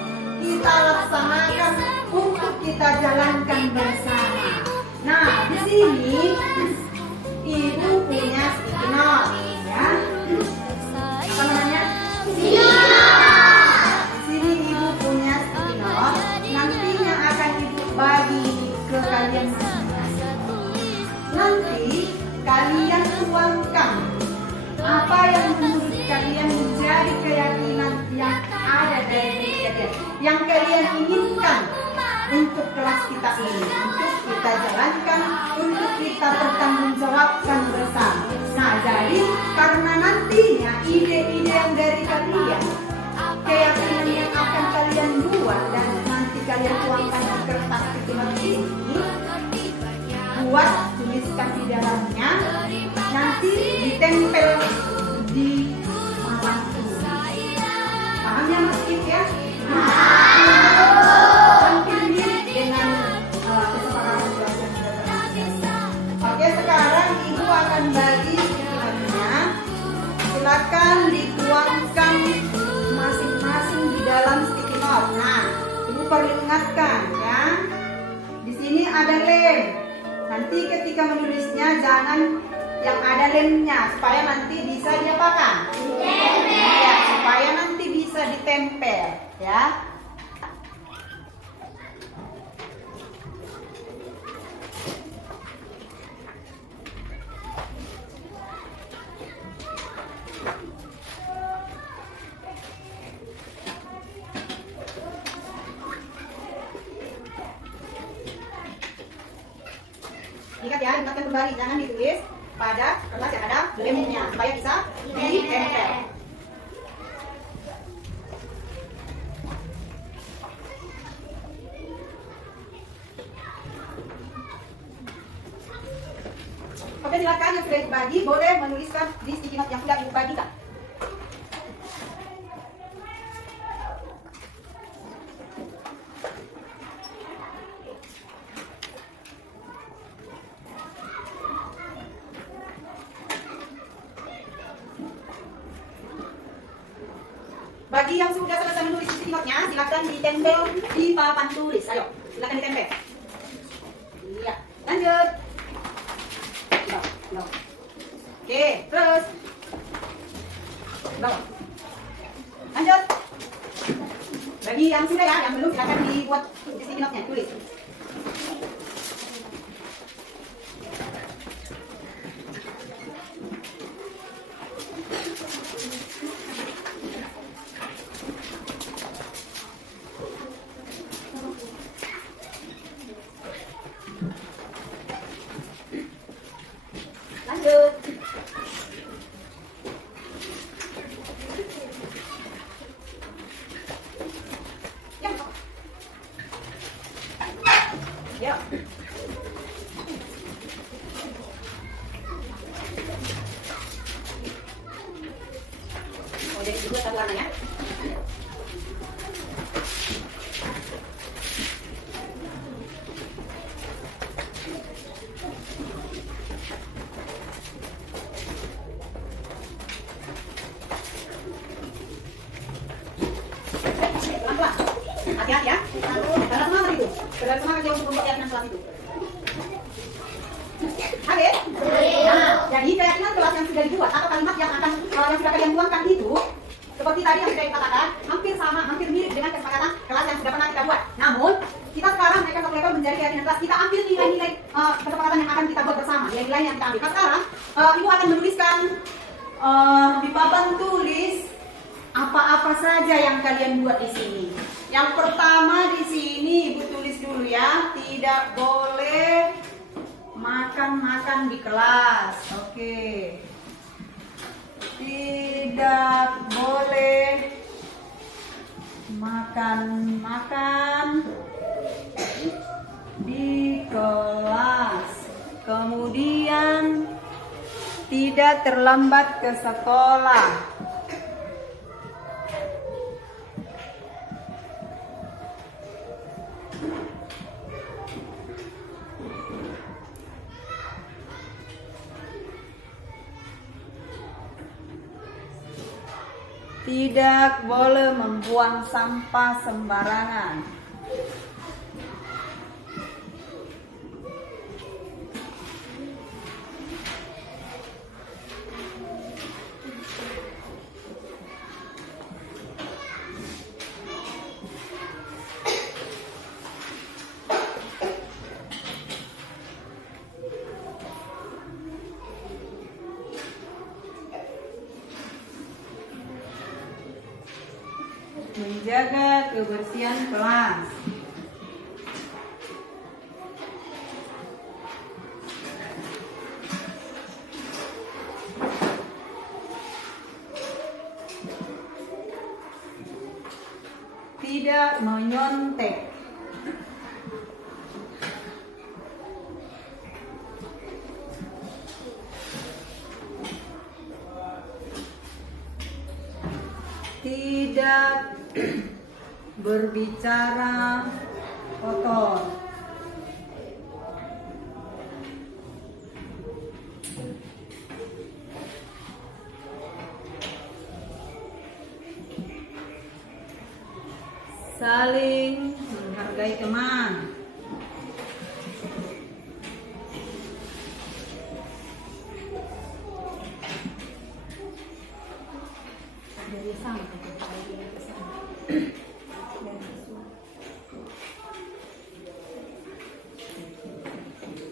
kita laksanakan, untuk kita jalankan bersama. Nah, di sini ibu punya sticky note, ya. Apa namanya? Sini ibu punya sticky note. Nantinya akan ibu bagi ke kalian masing-masing. Nanti kalian tuangkan apa yang menurut kalian menjadi keyakinan yang ada dari diri kalian, yang kalian inginkan untuk kelas kita ini, untuk kita jalankan, untuk kita pertanggungjawabkan bersama. Nah, jadi karena nantinya ide-ide yang dari kalian, keyakinan yang akan kalian buat dan nanti kalian tuangkan di kertas stiker ini, buat tuliskan di dalamnya, nanti ditempel di papan tulis. Paham ya Mas Kip ya? Hampir mirip dengan kesepakatan kelas yang sudah terjadi. Oke, sekarang ibu akan bagi stikernya. Silakan dituangkan masing-masing di dalam sticky note. Nah, ibu perlu ingatkan ya. Di sini ada lem. Nanti ketika menulisnya jangan yang ada lemnya, supaya nanti bisa diapakan? Ditempel. Ya, supaya nanti bisa ditempel, ya. Ingat ya, ingatkan kembali, jangan ditulis pada kertas yang ada lemnya supaya bisa ditempel. Oke, silakan yang sudah dibagi boleh menuliskan di sticky note yang sudah ibu bagikan. Bagi yang sudah selesai menulis sticky note-nya, silakan ditempel di papan tulis. Ayo, silakan ditempel. Iya, lanjut. No. Oke, terus. No. Lanjut. Bagi yang sudah ya, yang belum silakan dibuat di sticky note-nya, tulis. Lanjut. Ya. Oh, jadi dua satu warnanya. Hati-hati ya. Karena semangat itu. Karena semangat dia untuk membuat keyakinan kelas itu. Oke? Nah, jadi keyakinan kelas yang sudah dibuat atau kalimat yang akan yang sudah kalian tuangkan itu seperti tadi yang sudah dikatakan, hampir sama, hampir mirip dengan kesepakatan kelas yang sudah pernah kita buat. Namun, kita sekarang naikkan satu level menjadi keyakinan kelas. Kita ambil nilai-nilai kesepakatan yang akan kita buat bersama, nilai-nilai yang kita ambil. Nah, sekarang ibu akan menuliskan di papan tulis apa-apa saja yang kalian buat di sini. Yang pertama di sini ibu tulis dulu ya, tidak boleh makan-makan di kelas. Oke. Tidak boleh makan-makan di kelas. Kemudian tidak terlambat ke sekolah. Tidak boleh membuang sampah sembarangan. Menjaga kebersihan kelas. Tidak menyontek. Tidak berbicara kotor. Saling menghargai teman.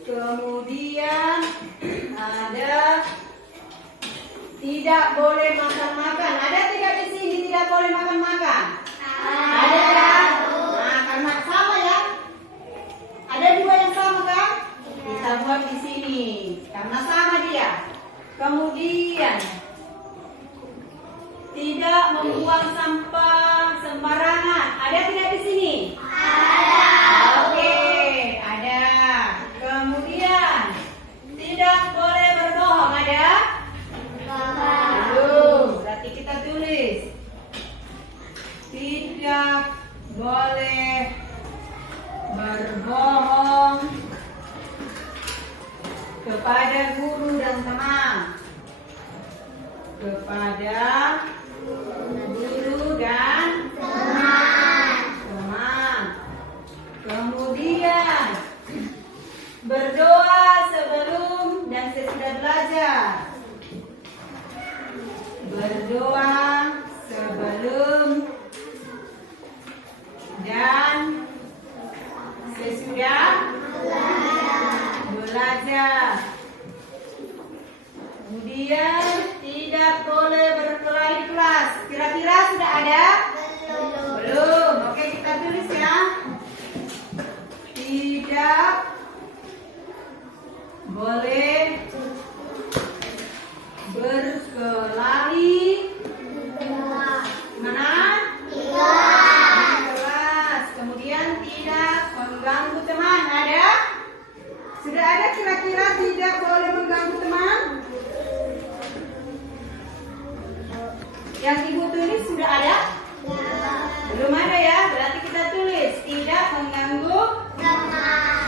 Kemudian ada tidak boleh makan-makan. Ada tidak di sini tidak boleh makan-makan? Ada kan? Nah, karena sama ya. Ada dua yang sama kan? Kita buat di sini karena sama dia. Kemudian tidak membuang sampah sembarangan. Ada tidak di sini? Ada. Oke, ada. Kemudian tidak boleh berbohong. Ada? Belum. Berarti kita tulis. Tidak boleh berbohong kepada guru dan teman. Kepada guru dan teman. Kemudian berdoa sebelum dan sesudah belajar. Berdoa sebelum dan sesudah belajar. Kemudian tidak boleh berkelahi di kelas. Kira-kira sudah ada? Belum. Oke, kita tulis ya. Tidak boleh berkelahi mana? Di kelas. Kemudian tidak mengganggu teman. Ada? Sudah ada kira-kira tidak boleh mengganggu teman? Yang ibu tulis sudah ada? Belum ada ya? Berarti kita tulis tidak mengganggu teman.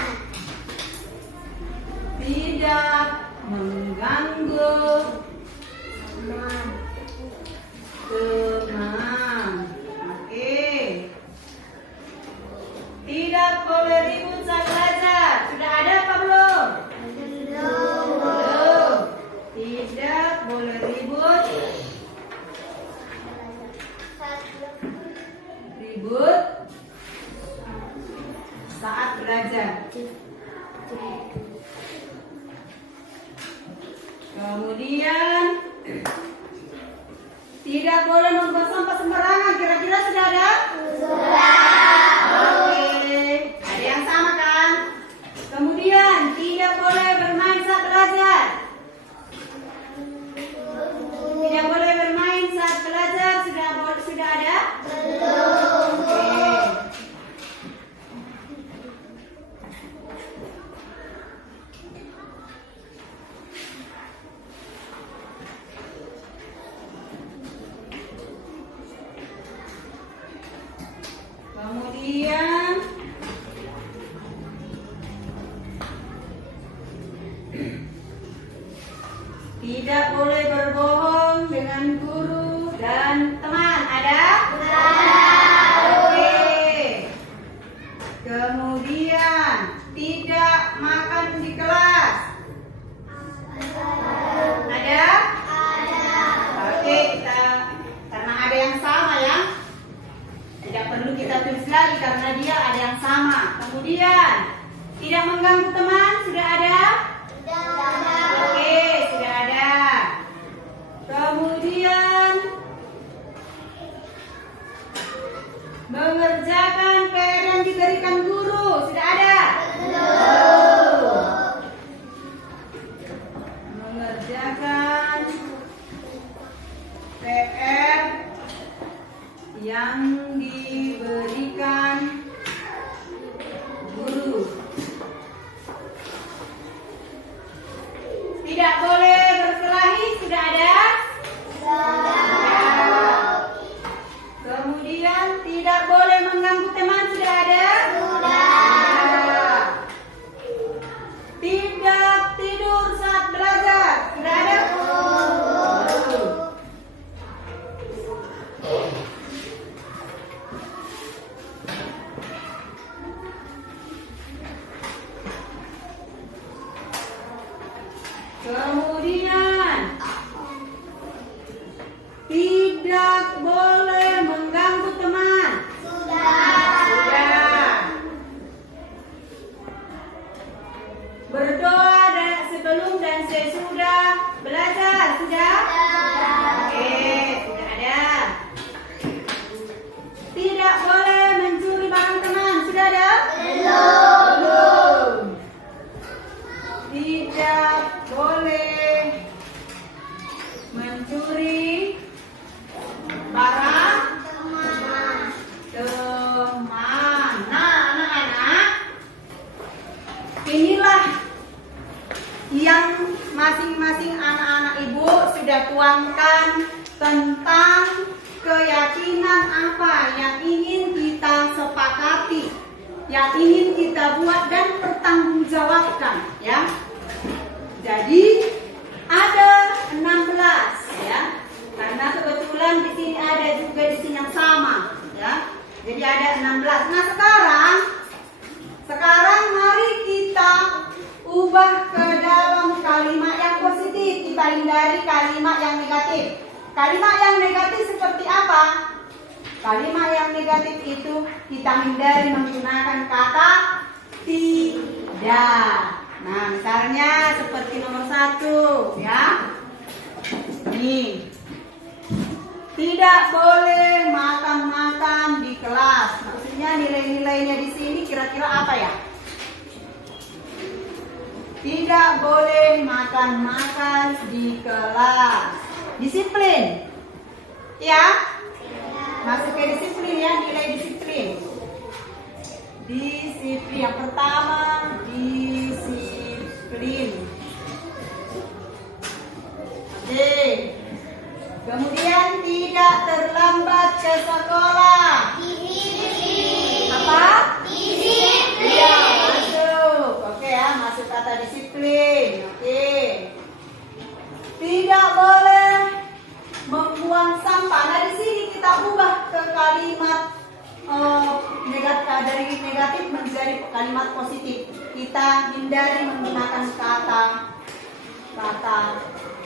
Tidak mengganggu teman. Oke. Tidak boleh ribut saat belajar. Sudah ada apa belum? Belum. Tidak boleh ribut saat belajar. Kemudian tidak boleh membuang sampah sembarangan. Kira-kira sudah ada? Oke. Ada yang sama kan? Kemudian tidak boleh bermain saat belajar. Tidak boleh bermain saat belajar. Sudah ada? Belum. Oke. yang mengganggu teman sudah ada? Oke, sudah ada. Kemudian mengerjakan PR yang diberikan guru sudah ada? Mengerjakan PR yang diberikan guru. Tidak boleh berkelahi sudah ada? Kemudian tidak boleh mengganggu teman sudah ada? Tidak tidur saat belajar sudah ada? Kemudian tidak boleh mengganggu teman. Sudah. Berdoa sebelum dan sesudah belajar sudah? Oke, sudah ada. Tidak boleh mencuri barang teman sudah ada? Belum. Tidak boleh mencuri barang teman. Nah, anak-anak, inilah yang masing-masing anak-anak ibu sudah tuangkan tentang keyakinan apa yang ingin kita sepakati, yang ingin kita buat dan pertanggungjawabkan, ya. Jadi ada 16, ya. Karena kebetulan di sini ada juga di sini yang sama, ya. Jadi ada 16. Nah, sekarang mari kita ubah ke dalam kalimat yang positif. Kita hindari kalimat yang negatif. Kalimat yang negatif seperti apa? Kalimat yang negatif itu kita hindari menggunakan kata tidak. Nah, misalnya seperti nomor 1, ya. Nih. Tidak boleh makan-makan di kelas. Maksudnya nilai-nilainya di sini kira-kira apa ya? Tidak boleh makan-makan di kelas. Disiplin. Ya? Masuk ke disiplin ya, nilai disiplin. Disiplin yang pertama, disiplin. D. Kemudian tidak terlambat ke sekolah. Apa? Iya, masuk. Oke ya, masuk kata disiplin. Oke. Tidak boleh membuang sampah. Nah, di sini kita ubah ke kalimat dari negatif menjadi kalimat positif. Kita hindari menggunakan kata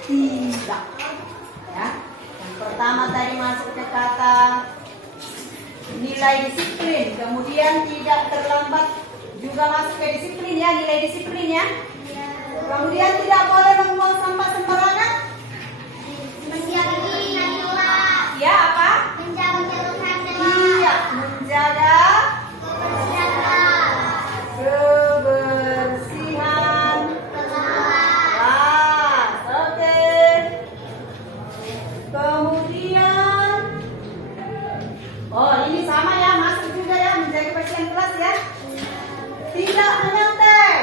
tidak. Ya. Yang pertama tadi masuk ke kata nilai disiplin, kemudian tidak terlambat juga masuk ke disiplin ya, nilai disiplin ya. Kemudian tidak boleh membuang sampah sembarangan. Ya, apa? Iya, menjaga kebersihan kelas. Oke. Kemudian ini sama ya, masuk juga ya, menjaga kebersihan kelas ya. Tidak menyontek.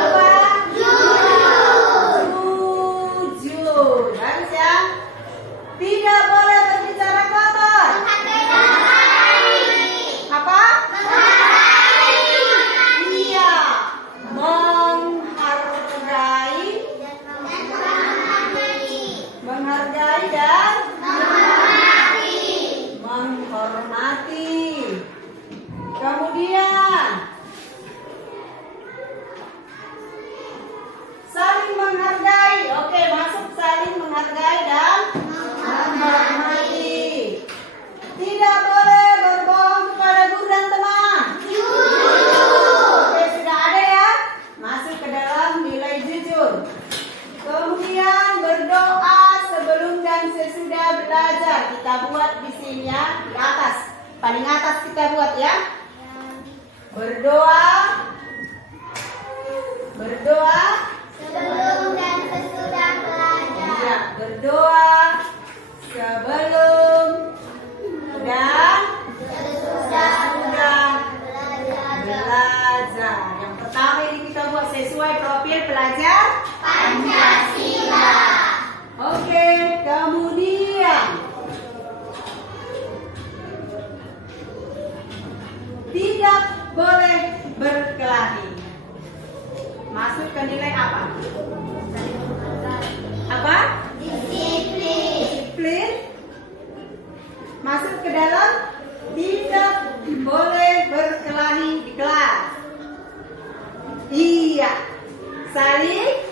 Apa? Jujur. Bagus ya. Tidak boleh berbicara kotor. Apa? Iya. Menghargai dan menghormati. Kemudian buat di sini ya, di atas. Paling atas kita buat ya. Berdoa. Berdoa. Sebelum dan sesudah belajar. Ya, berdoa sebelum dan sesudah belajar. Yang pertama ini kita buat sesuai profil pelajar Pancasila. Oke, kemudian tidak boleh berkelahi. Masuk ke nilai apa? Apa? Disiplin. Masuk ke dalam tidak boleh berkelahi di kelas. Iya. Saling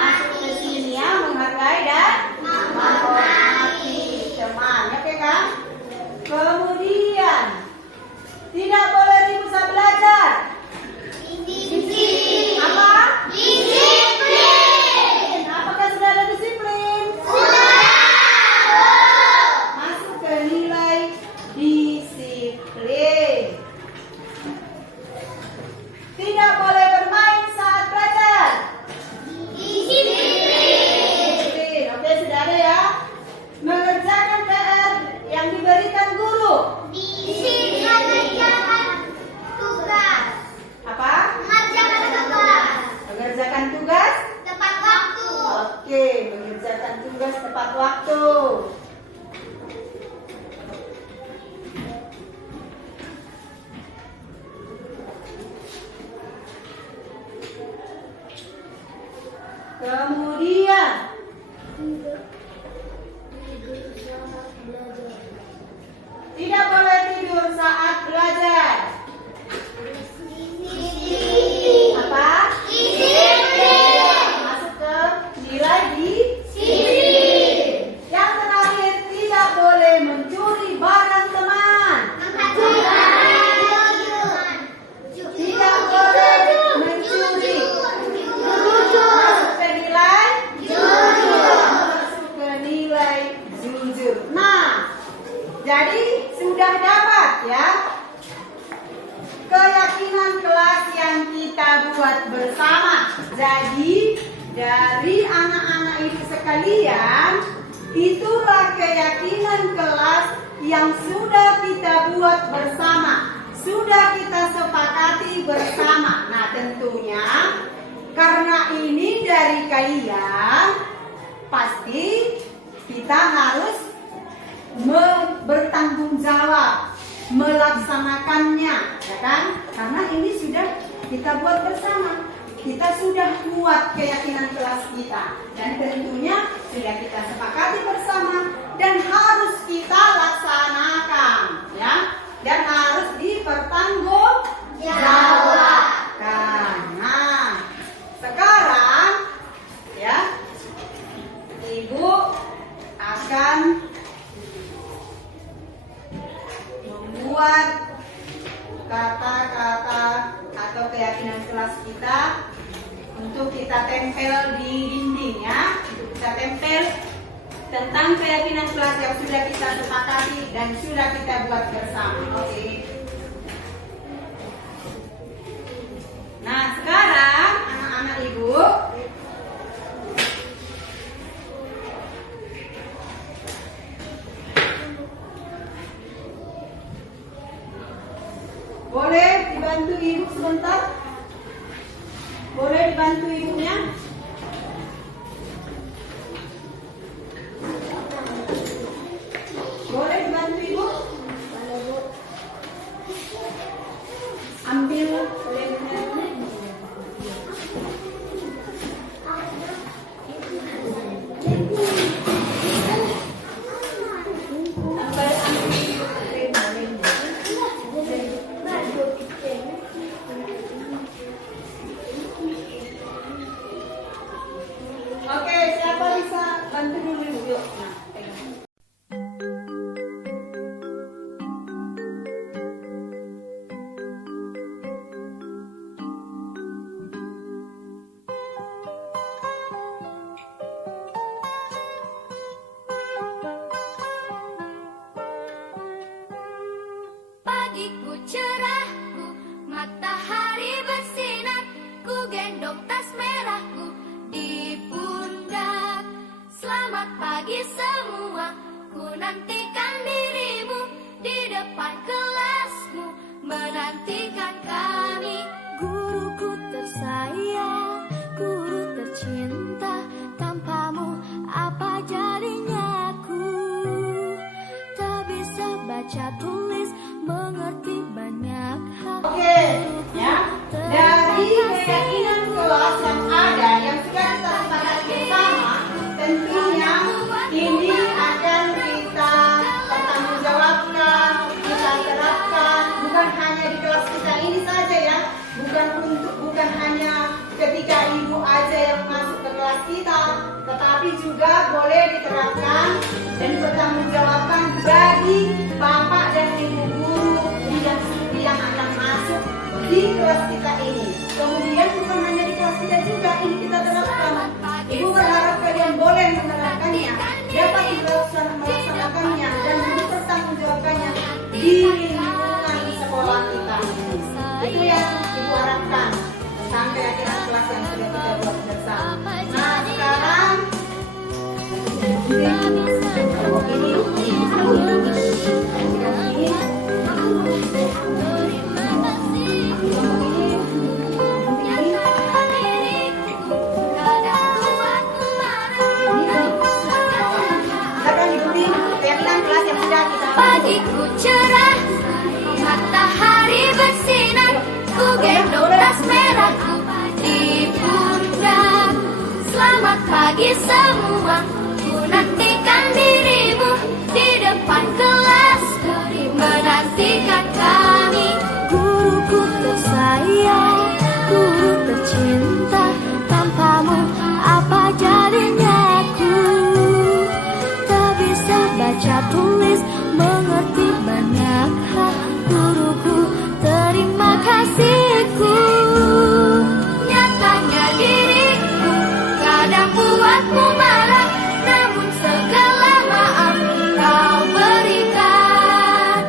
masuk ke sini ya, menghargai dan menghormati teman, oke kan? Kemudian tidak boleh ribut saat belajar. Apa? Disiplin. Apakah sudah ada disiplin? Masuk ke nilai disiplin. Tidak boleh bermain saat belajar. Disiplin. Oke, sudah ada ya. Mengerjakan PR yang diberikan guru. Apa? Mengerjakan tugas. Oke, mengerjakan tugas tepat waktu. Kemudian tidak boleh tidur saat belajar. Apa? Masuk ke nilai disiplin. Yang terakhir, tidak boleh mencuri barang teman. Tidak boleh mencuri. Masuk ke nilai masuk ke nilai jujur. Nah, jadi sudah dapat ya keyakinan kelas yang kita buat bersama. Jadi dari anak-anak ibu sekalian, itulah keyakinan kelas yang sudah kita buat bersama, sudah kita sepakati bersama. Nah, tentunya karena ini dari kalian, pasti kita harus bertanggung jawab melaksanakannya, ya kan? Karena ini sudah kita buat bersama, kita sudah buat keyakinan kelas kita, dan tentunya sudah kita sepakati bersama dan harus kita laksanakan, ya, dan harus dipertanggungjawabkan. Nah, sekarang ya, Ibu akan membuat kata-kata atau keyakinan kelas kita untuk kita tempel di dinding ya. Untuk kita tempel tentang keyakinan kelas yang sudah kita sepakati dan sudah kita buat bersama. Oke. Nah, sekarang anak-anak ibu boleh dibantu ibu sebentar? Boleh dibantu ibunya? Boleh dibantu ibu? Ambil lemnya. baca tulis, mengerti banyak hal. Oke, ya. Dari keyakinan kelas yang ada yang sudah kita sepakati bersama, tentunya ini akan kita pertanggungjawabkan, kita terapkan bukan hanya di kelas kita ini saja ya, bukan hanya ketika ibu aja yang masuk ke kelas kita, tetapi juga boleh diterapkan dan pertanggungjawabkan bagi bapak dan ibu guru yang akan masuk di kelas kita ini. Kemudian bukan hanya di kelas kita juga, ini kita terapkan. Ibu berharap kalian boleh menerapkannya, dapat melaksanakannya dan mempertanggungjawabkannya di lingkungan sekolah kita ini. Itu yang ibu harapkan sampai akhir kelas yang sudah kita buat bersama. Nah sekarang Pagiku cerah, matahari bersinar, ku gendong tas merahku di pundak. Selamat pagi semua, ku nantikan dirimu di depan kelas, menantikan kami. Guruku tersayang, guru tercinta, tanpamu apa jadinya aku? Tak bisa baca tulis, mengerti banyak hal. Guruku, terima kasihku. Nyatanya diriku kadang buatmu marah, namun segala maaf kau berikan.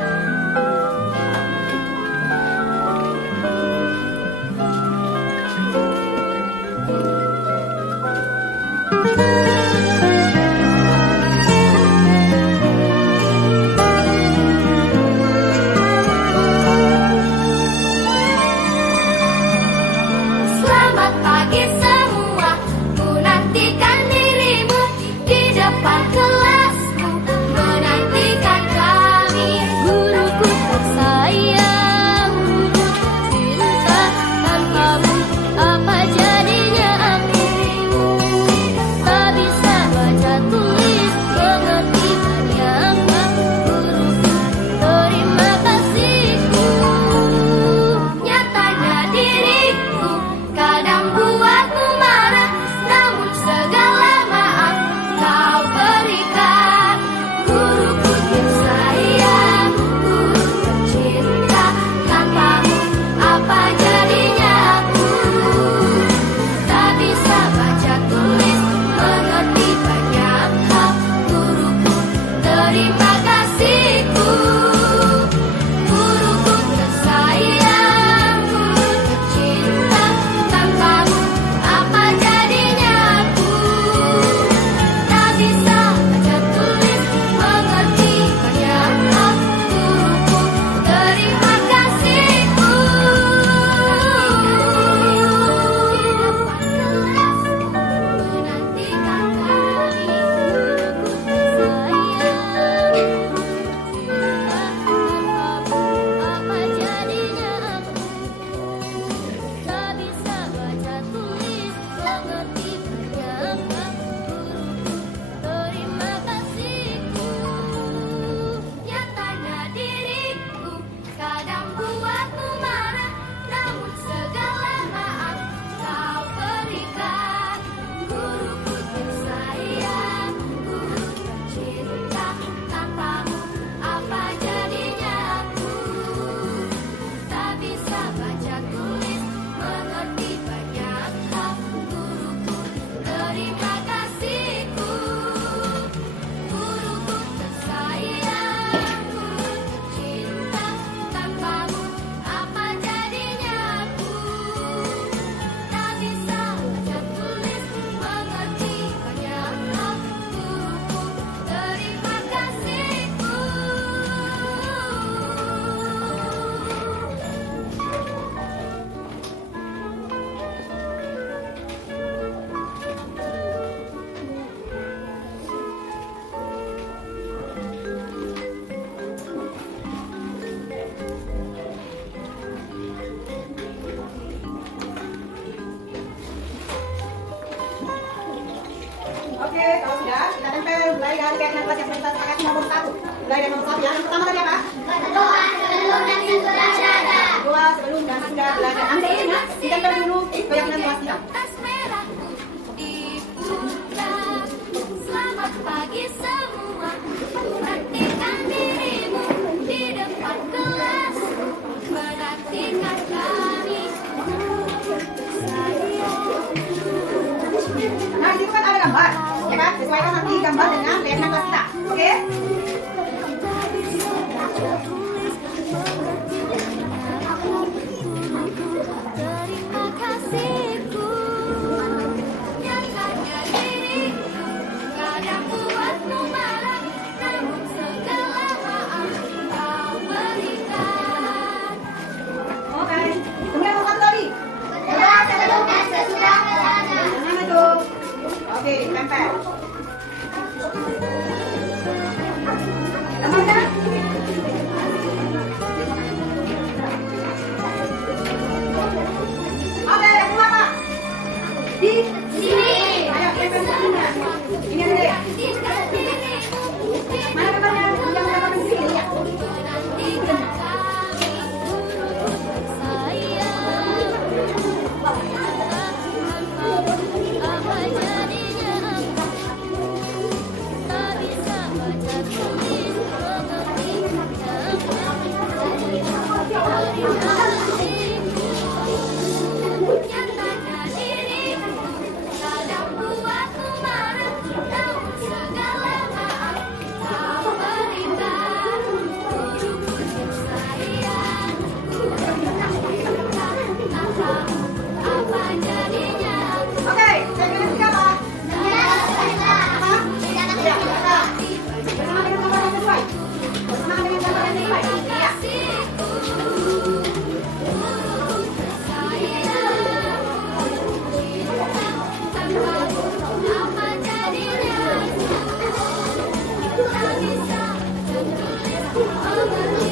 mulai dari keyakinan kelas yang sudah kita sepakati nomor 1. Mulai dari nomor 1 ya. Yang pertama tadi apa? Berdoa sebelum dan sesudah syahadat. Doa sebelum dan sesudah belajar. Ambil ini ya. Ditempel dulu keyakinan kelas kita. Tas merah di pundak. Selamat pagi semua. Perhatikan dirimu di depan kelas. Perhatikan kami. Nah, di situ kan ada gambar, ya kan? Sesuaikan nanti gambar dengan keyakinan kelas kita. Oke? Terima kasihku. Nyatakan diriku. Kadang buatmu marah, namun segala maaf kau berikan. Oke. Kemudian nomor 1 tadi. Berdoa sebelum dan sesudah belajar. Yang mana itu? Oke, tempel. Yang mana? Oke, yang kedua apa? Di Sini. ayo tempel sini. Ini ada ya. Perhatikan dirimu. Mana gambarnya? Yang gambar di sini ya. Perhatikan kami. Apa jadinya aku? Tak bisa baca tulis mengerti. Nyatakan dirimu. Kadang buatmu marah, namun segala maaf kau berikan. Guruku tersayang, apa jadinya aku? Oke, saya pilih tiga apa? Apa? Ya, kita. Bersama dengan gambar yang sesuai. Bersama dengan gambar yang sesuai. Iya. Apa jadinya aku? Tak bisa tertulis mengerti.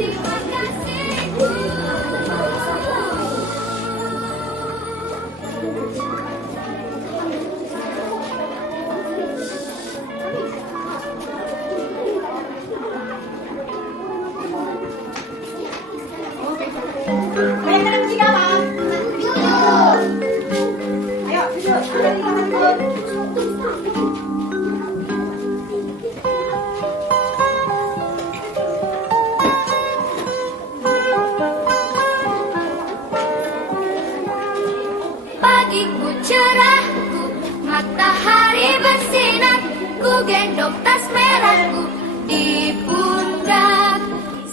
Terima kasihku. Keyakinan yang ketiga apa? Ayo, jujur. Ada di gambar jujur. Pagiku cerahku, matahari bersinar, ku gendong tas merahku di pundak.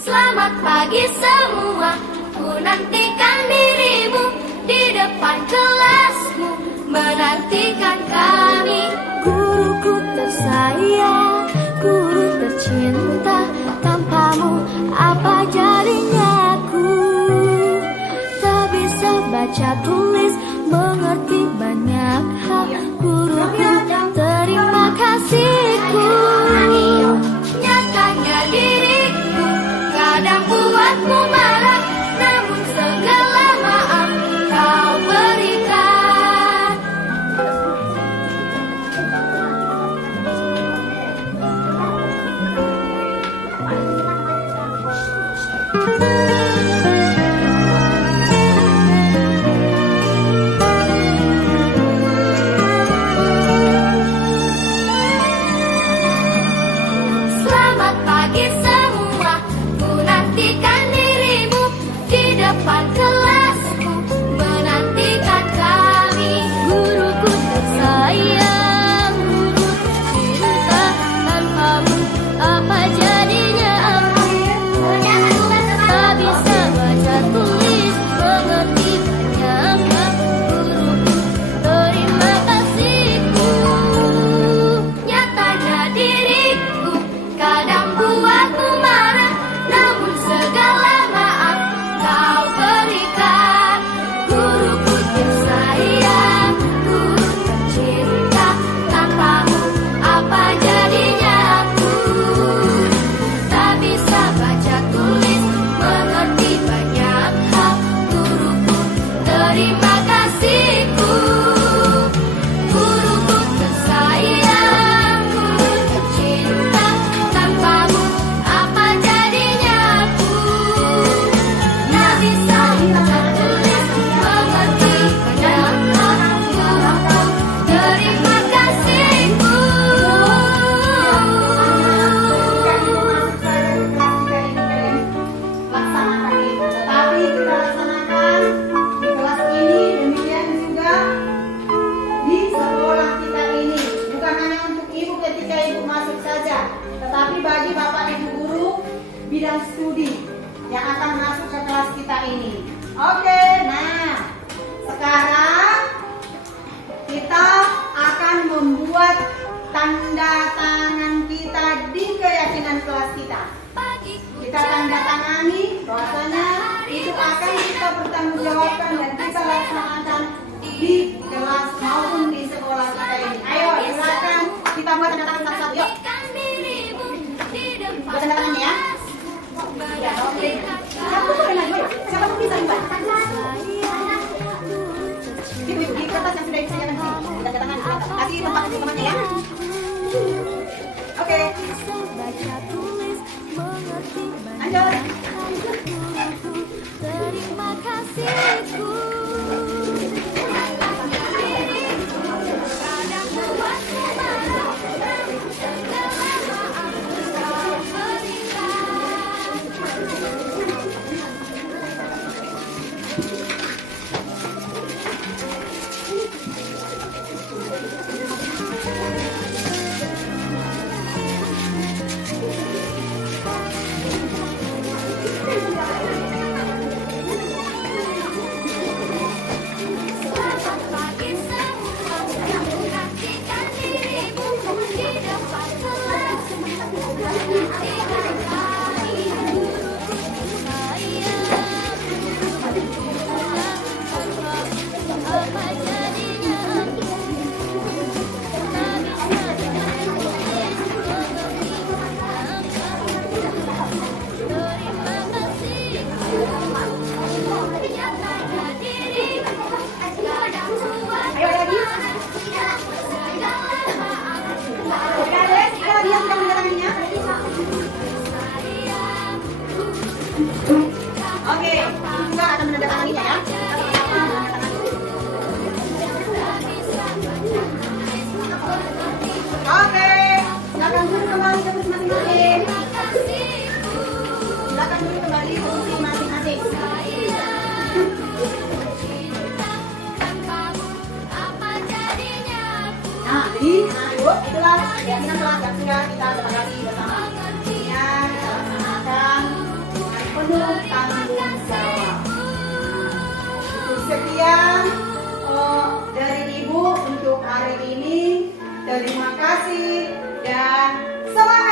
Selamat pagi semua, ku nantikan dirimu di depan kelasmu, menantikan kami. Guruku tersayang, guru tercinta, tanpamu apa jadinya aku? Tak bisa baca tulis mengerti banyak hal. Guruku terima kasihku. Nyatakan diriku. Kadang buatmu marah, namun segala maaf kau berikan. bagi Bapak Ibu guru bidang studi yang akan masuk ke kelas kita ini. Oke, nah sekarang kita akan membuat tanda tangan kita di keyakinan kelas kita. Kita tanda tangani bahwasanya itu akan kita bertanggungjawabkan dan kita laksanakan di kelas maupun di sekolah kita ini. Ayo silakan kita buat tanda tangan satu-satu. Yuk. Buat tanda tangannya ya. Ya, oke. Siapa tuh bisa buat? Di kertas yang sudah disediakan di sini. Tanda tangan. Kasih tempat untuk temannya ya. Oke. Lanjut. Terima kasihku. Oke, juga akan menandatanganinya ya. Oke, silakan dulu kembali ke posisi masing-masing. Silakan dulu kembali ke posisi masing-masing. Nah, jadi itulah keyakinan kelas yang sudah kita sepakati bersama. Ya, kita laksanakan penuh tanggung jawab. Sekian dari Ibu untuk hari ini. Terima kasih dan semangat.